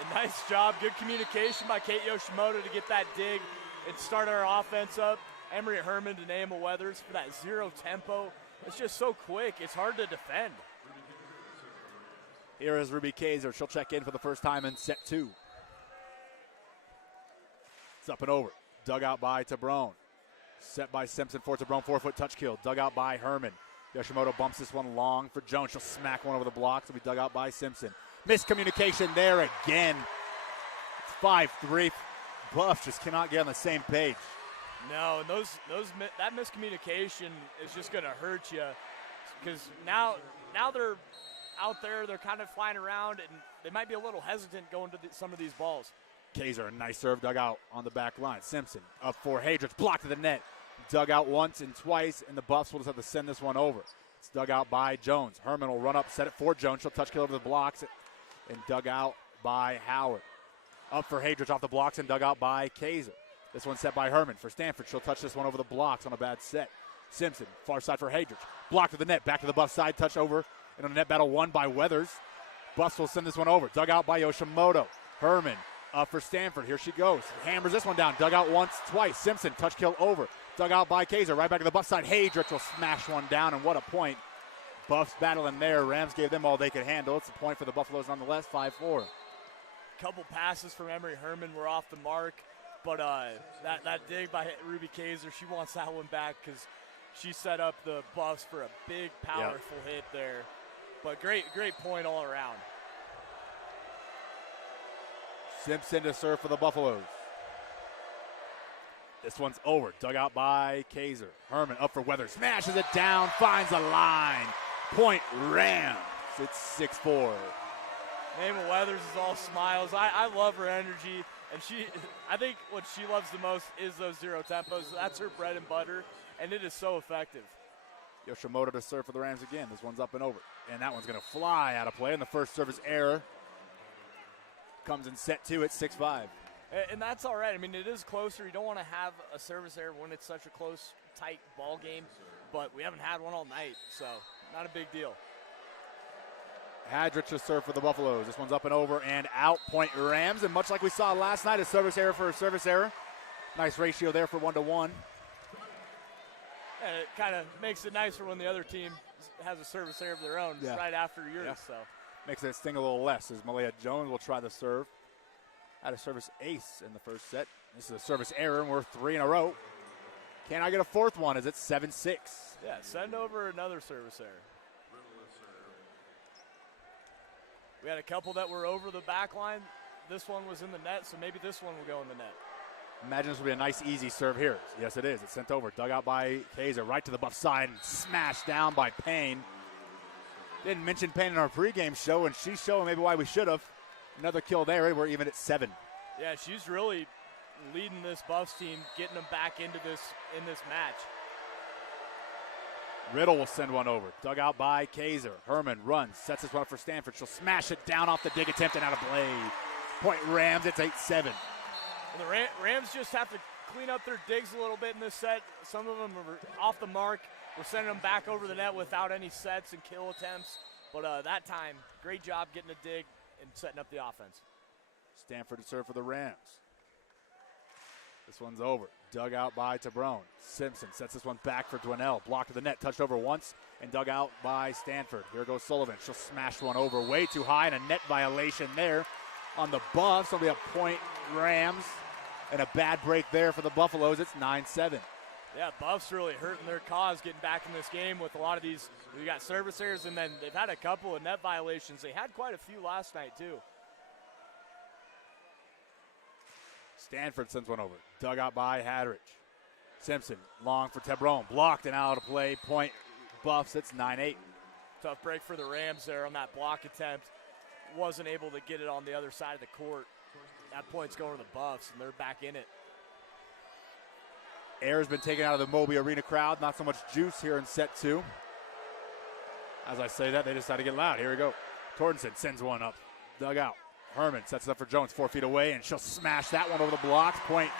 A nice job. Good communication by Kate Yoshimoto to get that dig and start our offense up. Emery Herman to Nema Weathers for that zero tempo. It's just so quick. It's hard to defend. Here is Ruby Kaiser. She'll check in for the first time in set 2. It's up and over. Dug out by DeBrone. Set by Simpson for DeBrone. 4-foot touch kill. Dug out by Herman. Yoshimoto bumps this one long for Jones. She'll smack one over the blocks. It'll be dug out by Simpson. Miscommunication there again. It's 5-3. Buffs just cannot get on the same page. No, and that miscommunication is just going to hurt you because now they're out there, they're kind of flying around, and they might be a little hesitant going to some of these balls. Kaiser, a nice serve, dug out on the back line. Simpson up for Hadrich, blocked to the net. Dug out once and twice, and the Buffs will just have to send this one over. It's dug out by Jones. Herman will run up, set it for Jones. She'll touch kill over the blocks, and dug out by Howard. Up for Hadrich off the blocks and dug out by Kaiser. This one set by Herman for Stanford. She'll touch this one over the blocks on a bad set. Simpson, far side for Hadrich. Blocked to the net, back to the Buff side, touch over. And on the net battle won by Weathers. Buffs will send this one over. Dug out by Yoshimoto. Herman up for Stanford. Here she goes. Hammers this one down. Dug out once, twice. Simpson, touch kill over. Dug out by Kaiser. Right back to the Buff side. Hadrich will smash one down, and what a point. Buffs battling there. Rams gave them all they could handle. It's a point for the Buffaloes nonetheless, 5-4. Couple passes from Emery Herman were off the mark, but that dig by Ruby Kaiser, she wants that one back because she set up the Buffs for a big, powerful hit there. But great point all around. Simpson to serve for the Buffaloes. This one's over. Dug out by Kaiser. Herman up for Weathers. Smashes it down. Finds a line. Point Rams. It's 6-4. Naima Weathers is all smiles. I love her energy. And I think what she loves the most is those zero tempos. That's her bread and butter. And it is so effective. Yoshimoto to serve for the Rams again. This one's up and over. And that one's going to fly out of play. And the first service error comes in set 2 at 6-5. And that's all right. I mean, it is closer. You don't want to have a service error when it's such a close, tight ball game. But we haven't had one all night, so not a big deal. Hadrich to serve for the Buffaloes. This one's up and over and out. Point Rams. And much like we saw last night, a service error for a service error. Nice ratio there for 1-1. And it kind of makes it nicer when the other team has a service error of their own right after yours. Yeah. So makes it sting a little less as Malia Jones will try the serve. Had a service ace in the first set. This is a service error, and we're 3 in a row. Can I get a fourth one as it's 7-6? Yeah, send over another service error. We had a couple that were over the back line. This one was in the net, so maybe this one will go in the net. Imagine this will be a nice, easy serve here. Yes, it is. It's sent over. Dug out by Kaiser, right to the Buff side, and smashed down by Payne. Didn't mention Payne in our pregame show, and she's showing maybe why we should have. Another kill there. We're even at 7. Yeah, she's really leading this Buffs team, getting them back into this match. Riddle will send one over. Dug out by Kaiser. Herman runs, sets this one up for Stanford. She'll smash it down off the dig attempt and out of play. Point Rams, it's 8-7. And the Rams just have to clean up their digs a little bit in this set. Some of them are off the mark. We're sending them back over the net without any sets and kill attempts. But that time, great job getting a dig and setting up the offense. Stanford to serve for the Rams. This one's over. Dug out by Tabrone. Simpson sets this one back for Dwinell. Blocked to the net, touched over once, and dug out by Stanford. Here goes Sullivan. She'll smash one over way too high, and a net violation there on the Buffs. It'll be a point Rams, and a bad break there for the Buffaloes. It's 9-7. Yeah, Buffs really hurting their cause getting back in this game with a lot of these. We got service errors, and then they've had a couple of net violations. They had quite a few last night, too. Stanford sends one over. Dug out by Hadrich. Simpson, long for Tabrone. Blocked and out of play. Point Buffs. It's 9-8. Tough break for the Rams there on that block attempt. Wasn't able to get it on the other side of the court. That point's going to the Buffs, and they're back in it. Air has been taken out of the Moby Arena crowd. Not so much juice here in set 2. As I say that, they decide to get loud. Here we go. Tordenson sends one up. Dug out. Herman sets it up for Jones 4 feet away, and she'll smash that one over the blocks. Point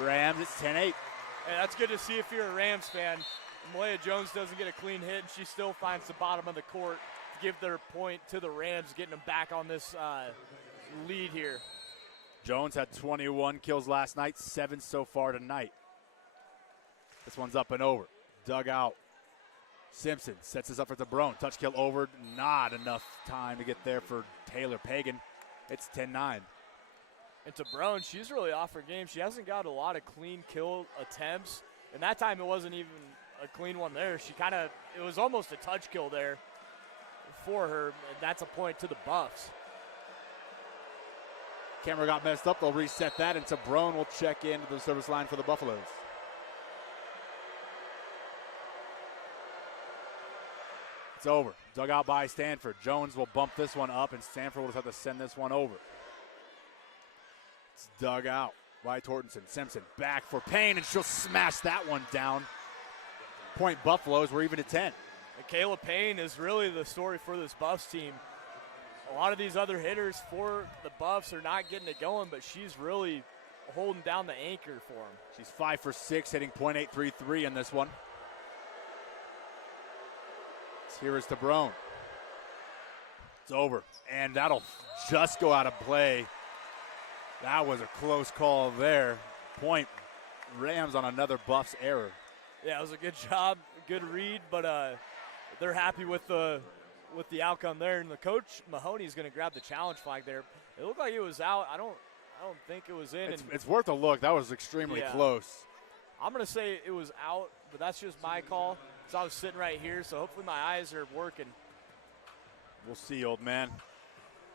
Rams. It's 10-8. Hey, that's good to see if you're a Rams fan. Malia Jones doesn't get a clean hit, and she still finds the bottom of the court to give their point to the Rams, getting them back on this lead here. Jones had 21 kills last night, 7 so far tonight. This one's up and over. Dug out. Simpson sets this up for Tabrone. Touch kill over. Not enough time to get there for Taylor Pagan. It's 10-9. And Tabrone, she's really off her game. She hasn't got a lot of clean kill attempts. And that time it wasn't even a clean one there. It was almost a touch kill there for her. And that's a point to the Buffs. Camera got messed up. They'll reset that. And Tabrone will check into the service line for the Buffaloes. It's over. Dug out by Stanford. Jones will bump this one up, and Stanford will just have to send this one over. It's dug out by Tortenson. Simpson back for Payne, and she'll smash that one down. Point Buffaloes. We're even at 10. And Kayla Payne is really the story for this Buffs team. a lot of these other hitters for the Buffs are not getting it going, but she's really holding down the anchor for them. She's 5 for 6, hitting .833 in this one. Here is Tabrone. It's over, and that'll just go out of play. That was a close call there. Point Rams on another Buffs error. Yeah, it was a good job, good read, but they're happy with the outcome there. And the coach Mahoney is going to grab the challenge flag there. It looked like it was out. I don't think it was in. It's worth a look. That was extremely close. I'm going to say it was out, but that's just my call. So I was sitting right here, so hopefully my eyes are working. We'll see, old man.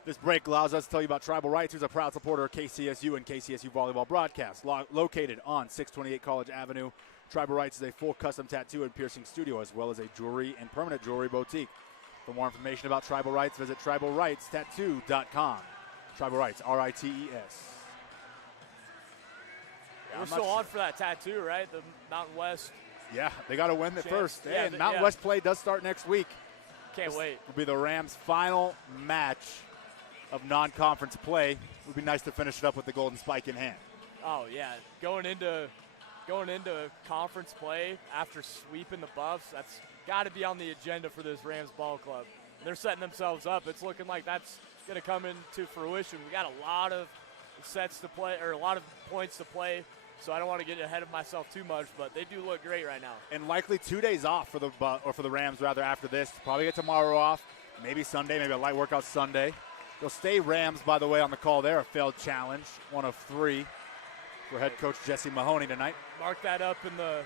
This break allows us to tell you about Tribal Rights, who's a proud supporter of KCSU and KCSU Volleyball broadcast. Located on 628 College Avenue, Tribal Rights is a full custom tattoo and piercing studio, as well as a jewelry and permanent jewelry boutique. For more information about Tribal Rights, visit tribalrightstattoo.com. Tribal Rights, R-I-T-E-S. We're still on for that tattoo, right? The Mountain West. Yeah, they got to win the first. Yeah, and Mountain West play does start next week. Can't wait. Will be the Rams' final match of non-conference play. It would be nice to finish it up with the golden spike in hand. Oh yeah, going into conference play after sweeping the Buffs, that's got to be on the agenda for this Rams ball club. They're setting themselves up. It's looking like that's going to come into fruition. We got a lot of sets to play, or a lot of points to play. So I don't want to get ahead of myself too much, but they do look great right now. And likely 2 days off for the Rams rather after this. Probably get tomorrow off, maybe Sunday, maybe a light workout Sunday. They'll stay Rams, by the way, on the call there. A failed challenge, 1 of 3 for head coach Jesse Mahoney tonight. Mark that up in the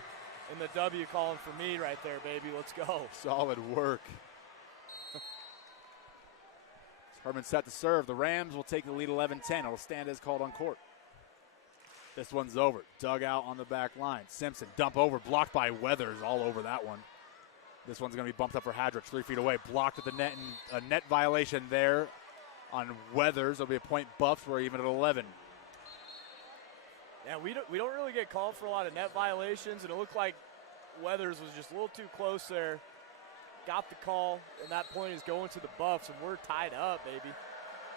W column for me right there, baby. Let's go. Solid work. Herman set to serve. The Rams will take the lead 11-10. It'll stand as called on court. This one's over. Dug out on the back line. Simpson, dump over, blocked by Weathers, all over that one. This one's going to be bumped up for Hadrich, 3 feet away. Blocked at the net, and a net violation there on Weathers. It'll be a point Buffs. We're even at 11. Yeah, we don't really get called for a lot of net violations, and it looked like Weathers was just a little too close there. Got the call, and that point is going to the Buffs, and we're tied up, baby.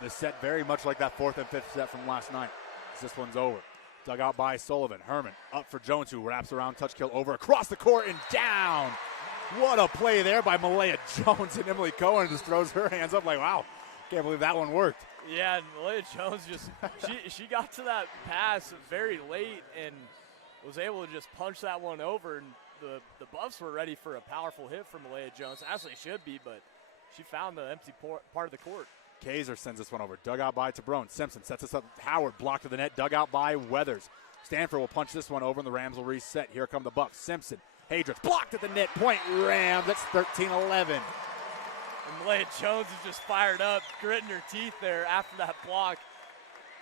The set very much like that 4th and 5th set from last night. This one's over. Dug out by Sullivan. Herman up for Jones, who wraps around, touch kill over across the court and down. What a play there by Malaya Jones, and Emily Cohen just throws her hands up like, wow, can't believe that one worked. Yeah, and Malaya Jones just, she got to that pass very late and was able to just punch that one over, and the Buffs were ready for a powerful hit from Malaya Jones, as they should be, but she found the empty part of the court. Kaiser sends this one over. Dug out by Tabrone. Simpson sets this up. Howard blocked to the net. Dug out by Weathers. Stanford will punch this one over, and the Rams will reset. Here come the Buffs. Simpson. Hadrich blocked at the net. Point Rams. That's 13-11. And Malaya Jones is just fired up, gritting her teeth there after that block.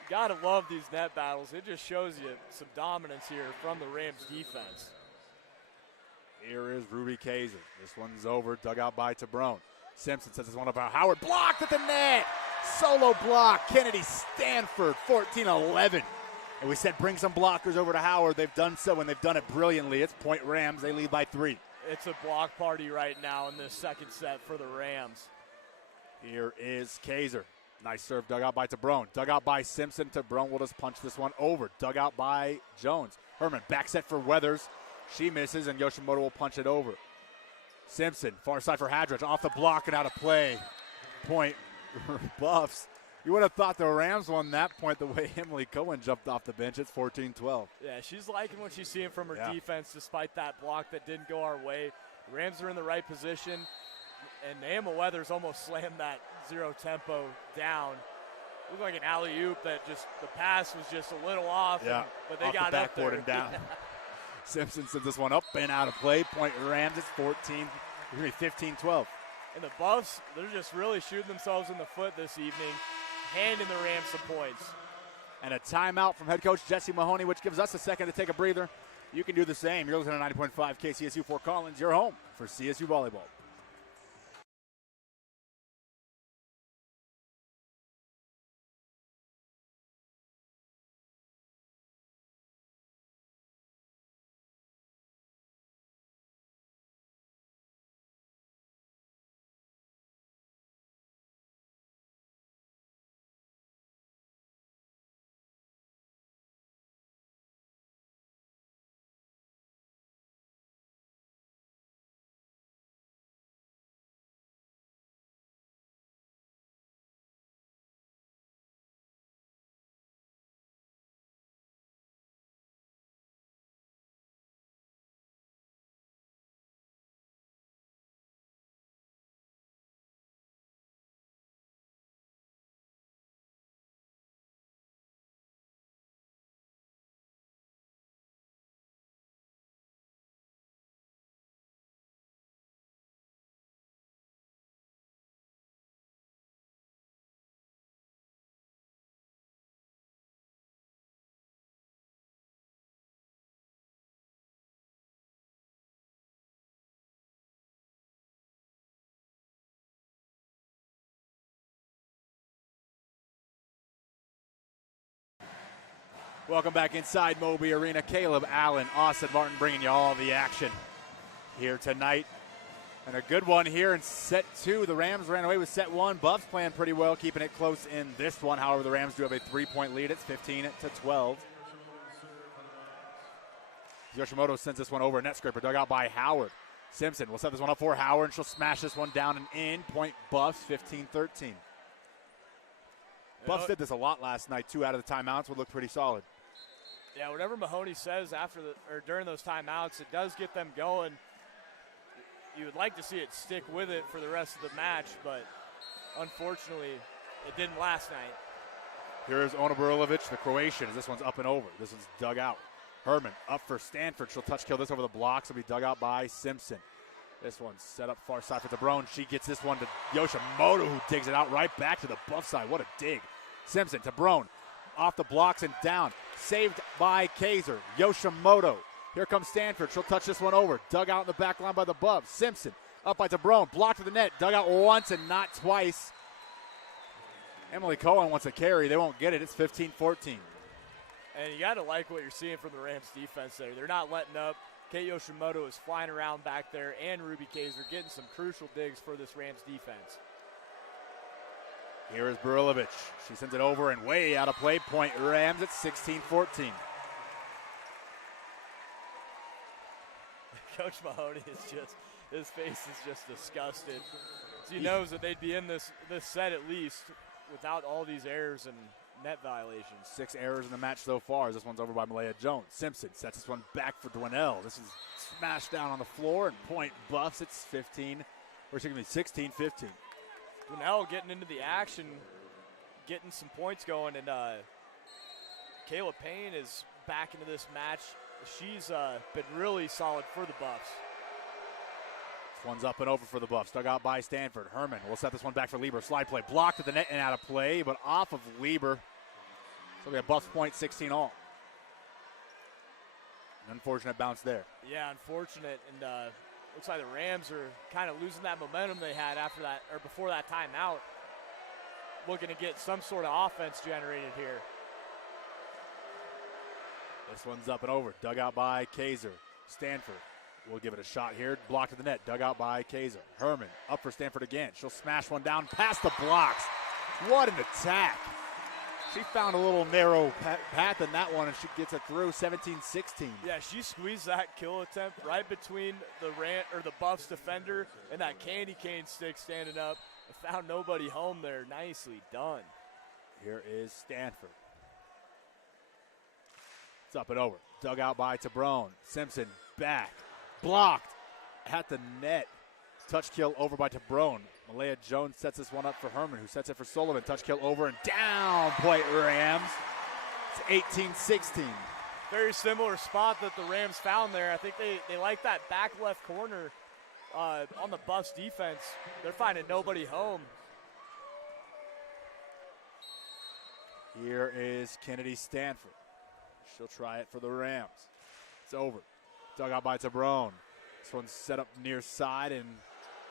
You got to love these net battles. It just shows you some dominance here from the Rams defense. Here is Ruby Kaiser. This one's over. Dug out by Tabrone. Simpson sets this one up. Howard blocked at the net. Solo block. Kennedy Stanford, 14-11. And we said bring some blockers over to Howard. They've done so, and they've done it brilliantly. It's point Rams. They lead by 3. It's a block party right now in this second set for the Rams. Here is Kaiser. Nice serve dug out by Tabrone. Dug out by Simpson. Tabrone will just punch this one over. Dug out by Jones. Herman back set for Weathers. She misses, and Yoshimoto will punch it over. Simpson, far side for Hadrich, off the block and out of play. Point Buffs. You would have thought the Rams won that point the way Emily Cohen jumped off the bench. It's 14-12. Yeah, she's liking what she's seeing from her defense despite that block that didn't go our way. The Rams are in the right position, and Emma Weathers almost slammed that zero tempo down. Looked like an alley-oop that just, the pass was just a little off, but they got up there. And down. Simpson sends this one up and out of play. Point Rams, it's 15-12. And the Buffs, they're just really shooting themselves in the foot this evening, handing the Rams some points. And a timeout from head coach Jesse Mahoney, which gives us a second to take a breather. You can do the same. You're listening to 90.5 KCSU Fort Collins, your home for CSU Volleyball. Welcome back inside Moby Arena. Caleb, Allen, Austin Martin bringing you all the action here tonight. And a good one here in set 2. The Rams ran away with set 1. Buffs playing pretty well, keeping it close in this one. However, the Rams do have a 3-point lead. It's 15-12. Yoshimoto sends this one over. Net scraper dug out by Howard. Simpson will set this one up for Howard, and she'll smash this one down and in. Point Buffs, 15-13. Buffs did this a lot last night. 2 out of the timeouts would look pretty solid. Yeah, whatever Mahoney says during those timeouts, it does get them going. You would like to see it stick with it for the rest of the match, but unfortunately, it didn't last night. Here's Ona Burilovic, the Croatian, as this one's up and over. This one's dug out. Herman up for Stanford. She'll touch kill this over the blocks. It'll be dug out by Simpson. This one's set up far side for DeBrone. She gets this one to Yoshimoto, who digs it out right back to the Buff side. What a dig. Simpson to Brone. Off the blocks and down. Saved by Kaiser. Yoshimoto. Here comes Stanford. She'll touch this one over. Dug out in the back line by the Buffs. Simpson up by DeBrone. Blocked to the net. Dug out once and not twice. Emily Cohen wants a carry. They won't get it. It's 15-14. And you got to like what you're seeing from the Rams defense there. They're not letting up. Kate Yoshimoto is flying around back there, and Ruby Kaiser getting some crucial digs for this Rams defense. Here is Burilovic. She sends it over and way out of play. Point Rams at 16-14. Coach Mahoney is just, his face is just disgusted. He knows that they'd be in this set at least without all these errors and net violations. 6 errors in the match so far. This one's over by Malaya Jones. Simpson sets this one back for Dwinell. This is smashed down on the floor, and point Buffs. It's 16-15. Dwinell getting into the action, getting some points going, and Kayla Payne is back into this match. She's been really solid for the Buffs. This one's up and over for the Buffs. Dug out by Stanford. Herman will set this one back for Lieber. Slide play. Blocked at the net and out of play, but off of Lieber. So we have Buffs point 16 all. An unfortunate bounce there. Yeah, unfortunate. And looks like the Rams are kind of losing that momentum they had after that, or before that timeout. Looking to get some sort of offense generated here. This one's up and over. Dug out by Kaiser. Stanford will give it a shot here. Blocked to the net. Dug out by Kaiser. Herman up for Stanford again. She'll smash one down past the blocks. What an attack. She found a little narrow path in that one, and she gets it through. 17-16. Yeah, she squeezed that kill attempt right between the Buffs defender and that candy cane stick standing up. And found nobody home there. Nicely done. Here is Stanford. It's up and over. Dug out by Tabrone. Simpson back. Blocked at the net. Touch kill over by Tabrone. Malaya Jones sets this one up for Herman, who sets it for Sullivan. Touch kill over and down. Point Rams. It's 18-16. Very similar spot that the Rams found there. I think they like that back left corner on the Buffs defense. They're finding nobody home. Here is Kennedy Stanford. She'll try it for the Rams. It's over. Dug out by Tabrone. This one's set up near side and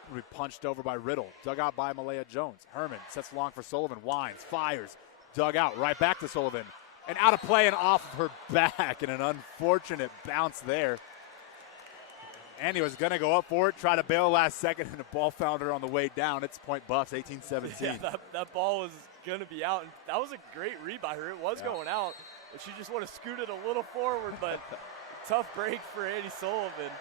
will be punched over by Riddle. Dug out by Malaya Jones. Herman sets long for Sullivan. Winds, fires. Dug out, right back to Sullivan. And out of play and off of her back. And an unfortunate bounce there. And he was going to go up for it, try to bail last second, and the ball found her on the way down. It's point Buffs, 18-17. Yeah, that ball was going to be out. And that was a great read by her. It was going out. But she just would have scooted a little forward, but tough break for Annie Sullivan.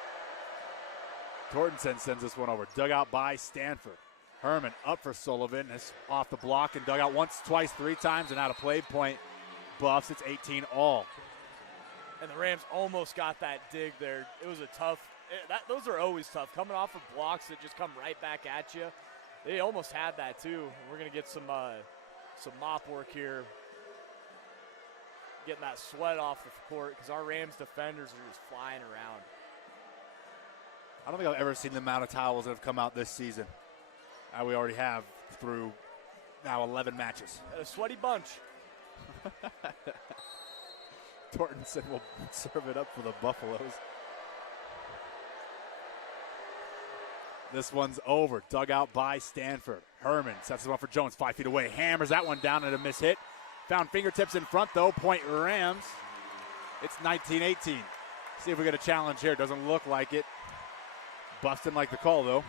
Tortensen sends this one over. Dug out by Stanford. Herman up for Sullivan. It's off the block and dug out once, twice, 3 times, and out of play. Point Buffs. It's 18 all. And the Rams almost got that dig there. It was a tough. Those are always tough. Coming off of blocks that just come right back at you. They almost had that too. We're going to get some mop work here. Getting that sweat off the court because our Rams defenders are just flying around. I don't think I've ever seen the amount of towels that have come out this season. We already have through now 11 matches. A sweaty bunch. Tortensen will serve it up for the Buffaloes. This one's over. Dug out by Stanford. Herman sets it up for Jones, 5 feet away. Hammers that one down at a miss hit. Found fingertips in front, though. Point Rams. It's 19-18. See if we get a challenge here. Doesn't look like it. Buffs didn't like the call, though.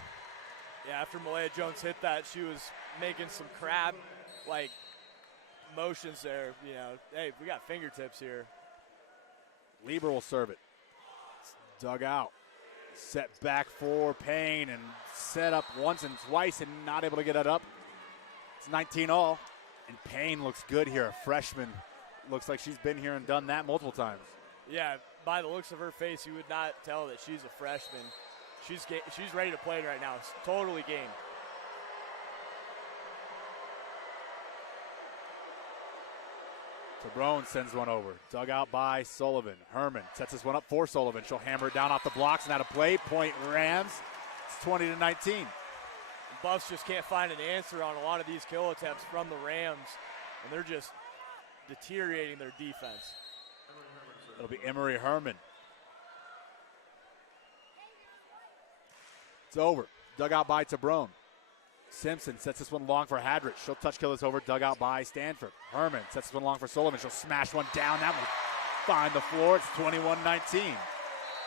Yeah, after Malaya Jones hit that, she was making some crab, motions there. You know, hey, we got fingertips here. Lieber will serve it. It's dug out. Set back for Payne and set up once and twice and not able to get it up. It's 19-all. And Payne looks good here. A freshman. Looks like she's been here and done that multiple times. Yeah, by the looks of her face, you would not tell that she's a freshman. She's ready to play right now. It's totally game. Cabrone sends one over. Dug out by Sullivan. Herman sets this one up for Sullivan. She'll hammer it down off the blocks and out of play. Point Rams. It's 20-19. Buffs just can't find an answer on a lot of these kill attempts from the Rams, and they're just deteriorating their defense. It'll be Emery Herman. It's over. Dug out by Tabrone. Simpson sets this one long for Hadrich. She'll touch kill this over. Dug out by Stanford. Herman sets this one long for Sullivan. She'll smash one down. That one find the floor. It's 21-19.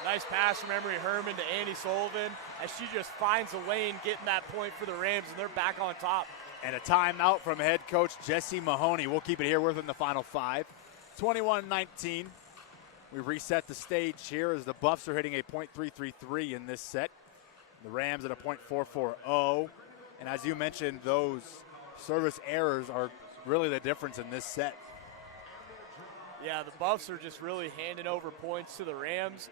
Nice pass from Emery Herman to Annie Sullivan as she just finds a lane getting that point for the Rams, and they're back on top. And a timeout from head coach Jesse Mahoney. We'll keep it here within the final 5. 21-19. We reset the stage here as the Buffs are hitting a .333 in this set. The Rams at a .440. And as you mentioned, those service errors are really the difference in this set. Yeah, the Buffs are just really handing over points to the Rams.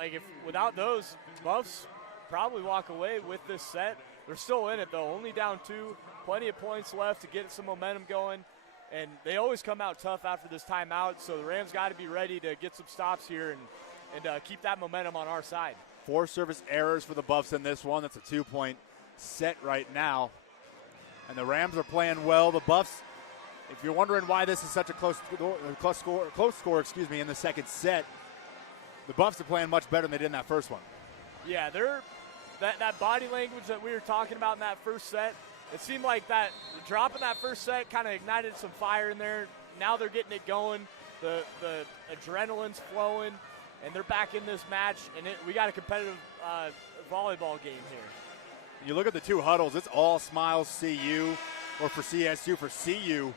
If without those, Buffs probably walk away with this set. They're still in it, though. Only down 2. Plenty of points left to get some momentum going. And they always come out tough after this timeout, so the Rams got to be ready to get some stops here and keep that momentum on our side. 4 service errors for the Buffs in this one. That's a 2-point set right now. And the Rams are playing well. The Buffs, if you're wondering why this is such a close score in the second set, the Buffs are playing much better than they did in that first one. Yeah, that body language that we were talking about in that first set, it seemed like that drop in that first set kind of ignited some fire in there. Now they're getting it going. The adrenaline's flowing, and they're back in this match, and we got a competitive volleyball game here. You look at the 2 huddles, it's all smiles CU, or for CSU, for CU,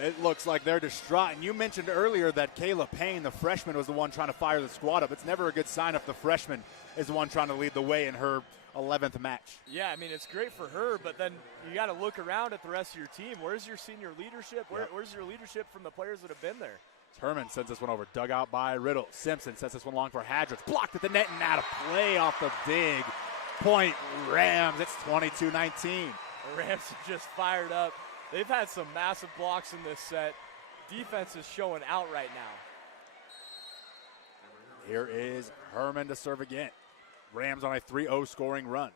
it looks like they're distraught. And you mentioned earlier that Kayla Payne, the freshman, was the one trying to fire the squad up. It's never a good sign if the freshman is the one trying to lead the way in her 11th match. Yeah, I mean, it's great for her, but then you got to look around at the rest of your team. Where's your senior leadership? Where's your leadership from the players that have been there? Herman sends this one over. Dug out by Riddle. Simpson sets this one long for Hadrich. Blocked at the net and out of play off the dig. Point Rams. It's 22-19. The Rams are just fired up. They've had some massive blocks in this set. Defense is showing out right now. Here is Herman to serve again. Rams on a 3-0 scoring run.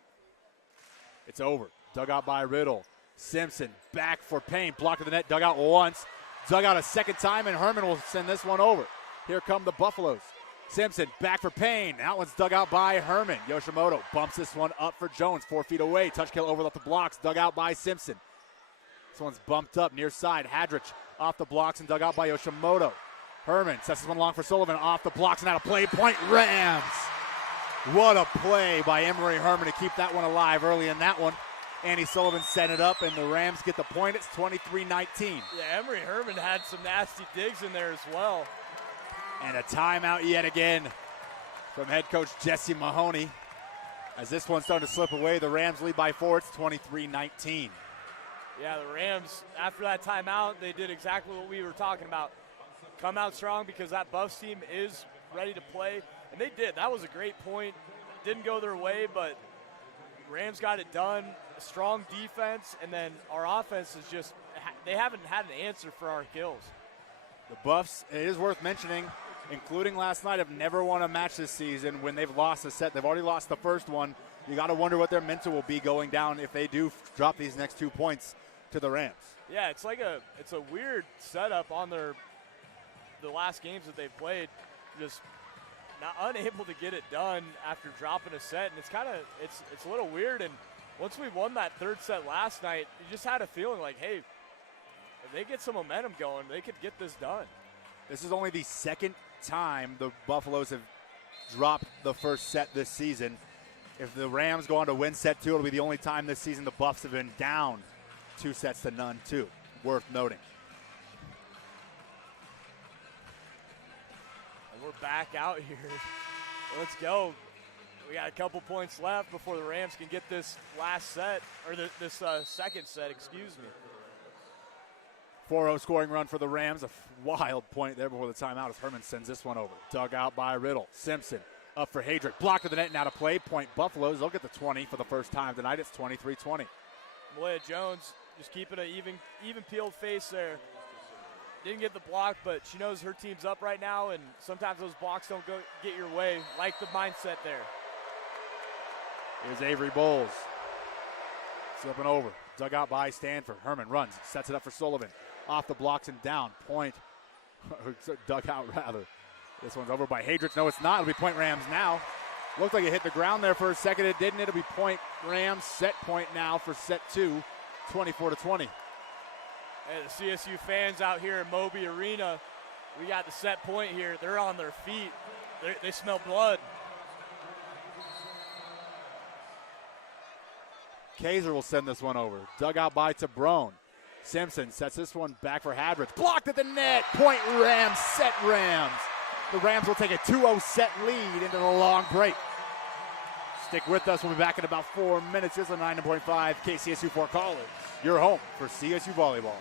It's over. Dug out by Riddle. Simpson back for Payne. Blocked at the net. Dug out once. Dug out a second time, and Herman will send this one over. Here come the Buffaloes. Simpson back for Payne. That one's dug out by Herman. Yoshimoto bumps this one up for Jones. 4 feet away. Touch kill over off the blocks. Dug out by Simpson. This one's bumped up near side. Hadrich off the blocks and dug out by Yoshimoto. Herman sets this one long for Sullivan. Off the blocks and out of play. Point Rams. What a play by Emery Herman to keep that one alive early in that one. Annie Sullivan set it up, and the Rams get the point. It's 23-19. Yeah, Emery Herman had some nasty digs in there as well. And a timeout yet again from head coach Jesse Mahoney. As this one's starting to slip away, the Rams lead by 4. It's 23-19. Yeah, the Rams, after that timeout, they did exactly what we were talking about. Come out strong because that Buffs team is ready to play. And they did. That was a great point. It didn't go their way, but Rams got it done. A strong defense, and then our offense is just, they haven't had an answer for our kills. The Buffs, it is worth mentioning, including last night, have never won a match this season when they've lost a set. They've already lost the first one. You got to wonder what their mental will be going down if they do drop these next 2 points to the Rams. Yeah, it's a weird setup on the last games that they've played. Just not unable to get it done after dropping a set, and it's a little weird. And once we won that third set last night, you just had a feeling like, hey, if they get some momentum going, they could get this done. This is only the second time the Buffaloes have dropped the first set this season. If the Rams go on to win set 2, it'll be the only time this season the Buffs have been down 2-0 too. Worth noting. And we're back out here. Let's go. We got a couple points left before the Rams can get this last set, or this second set, excuse me. 4-0 scoring run for the Rams. A wild point there before the timeout as Herman sends this one over. Dug out by Riddle. Simpson up for Hadrick. Blocked to the net and out of play. Point Buffaloes. They'll get the 20 for the first time tonight. It's 23-20. Malaya Jones just keeping an even peeled face there. Didn't get the block, but she knows her team's up right now, and sometimes those blocks don't get your way. Like the mindset there. Here's Avery Bowles. Slipping over. Dug out by Stanford. Herman runs. Sets it up for Sullivan. Off the blocks and down. Point. Dug out, rather. This one's over by Hadrich. No, it's not. It'll be point Rams now. Looked like it hit the ground there for a second. It didn't. It'll be point Rams. Set point now for set 2. 24-20. Hey, the CSU fans out here in Moby Arena, we got the set point here. They're on their feet. They smell blood. Kaiser will send this one over. Dug out by Tabrone. Simpson sets this one back for Hadrich. Blocked at the net. Point Rams. Set Rams. The Rams will take a 2-0 set lead into the long break. Stick with us. We'll be back in about 4 minutes. This is a 9.5 KCSU Fort Collins. Your home for CSU Volleyball.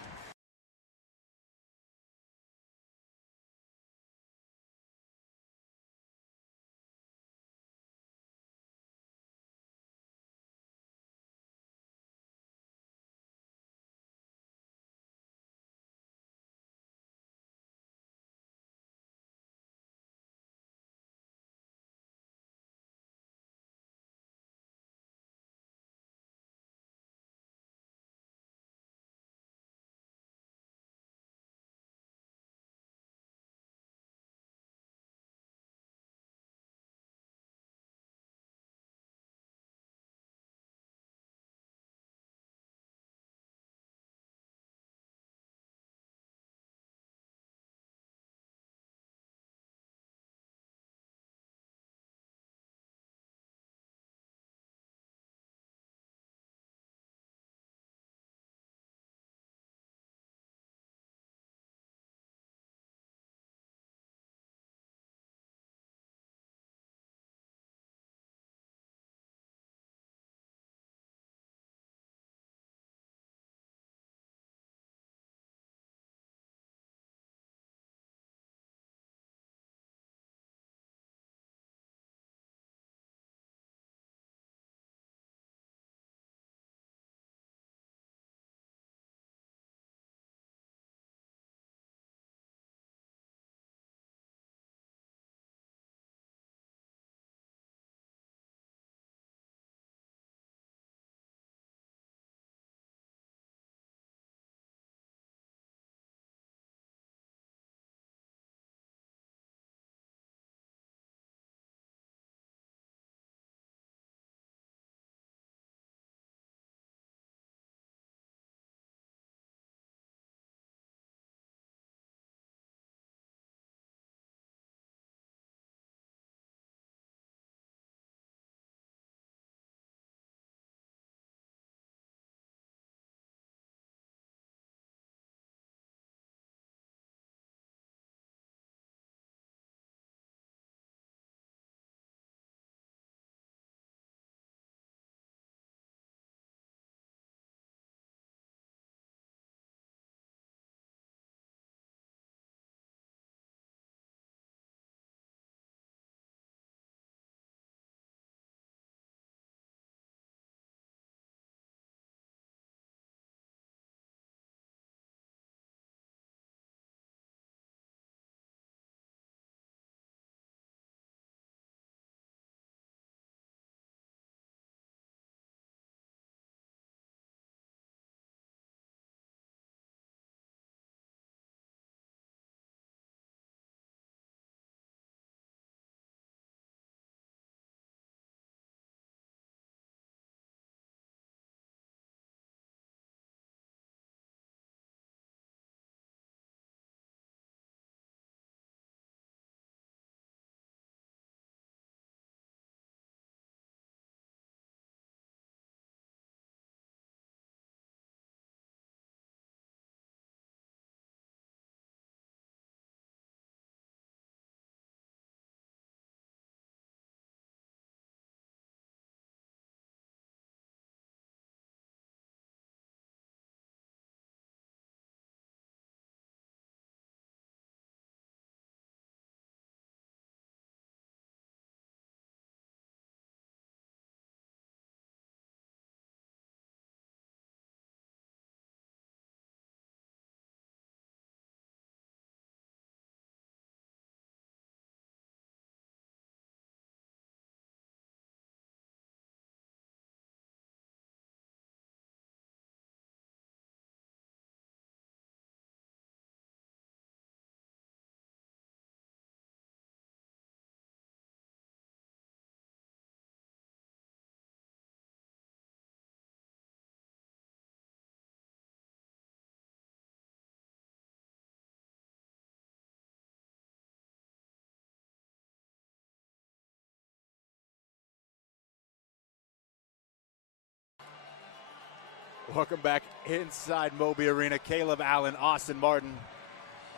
Welcome back inside Moby Arena. Caleb Allen, Austin Martin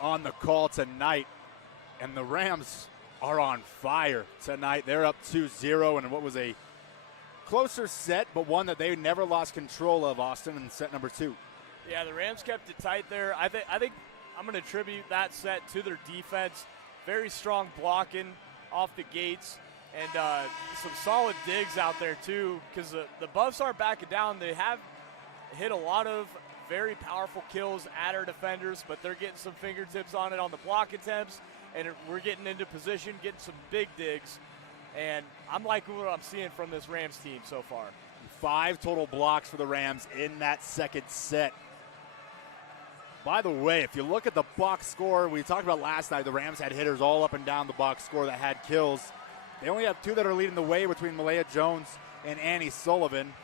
on the call tonight. And the Rams are on fire tonight. They're up 2-0 in what was a closer set, but one that they never lost control of, Austin, in set number 2. Yeah, the Rams kept it tight there. I think I'm going to attribute that set to their defense. Very strong blocking off the gates. And some solid digs out there, too, because the Buffs aren't backing down. They have hit a lot of very powerful kills at our defenders, but they're getting some fingertips on it on the block attempts, and we're getting into position, getting some big digs. And I'm liking what I'm seeing from this Rams team so far. 5 total blocks for the Rams in that second set. By the way, if you look at the box score, we talked about last night, the Rams had hitters all up and down the box score that had kills. They only have 2 that are leading the way between Malaya Jones and Annie Sullivan.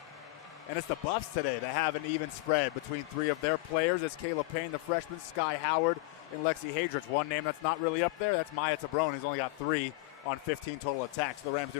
And it's the Buffs today that have an even spread between 3 of their players. It's Kayla Payne, the freshman, Sky Howard, and Lexi Hadrich. One name that's not really up there, that's Maya Tabron, who's only got 3 on 15 total attacks. The Rams doing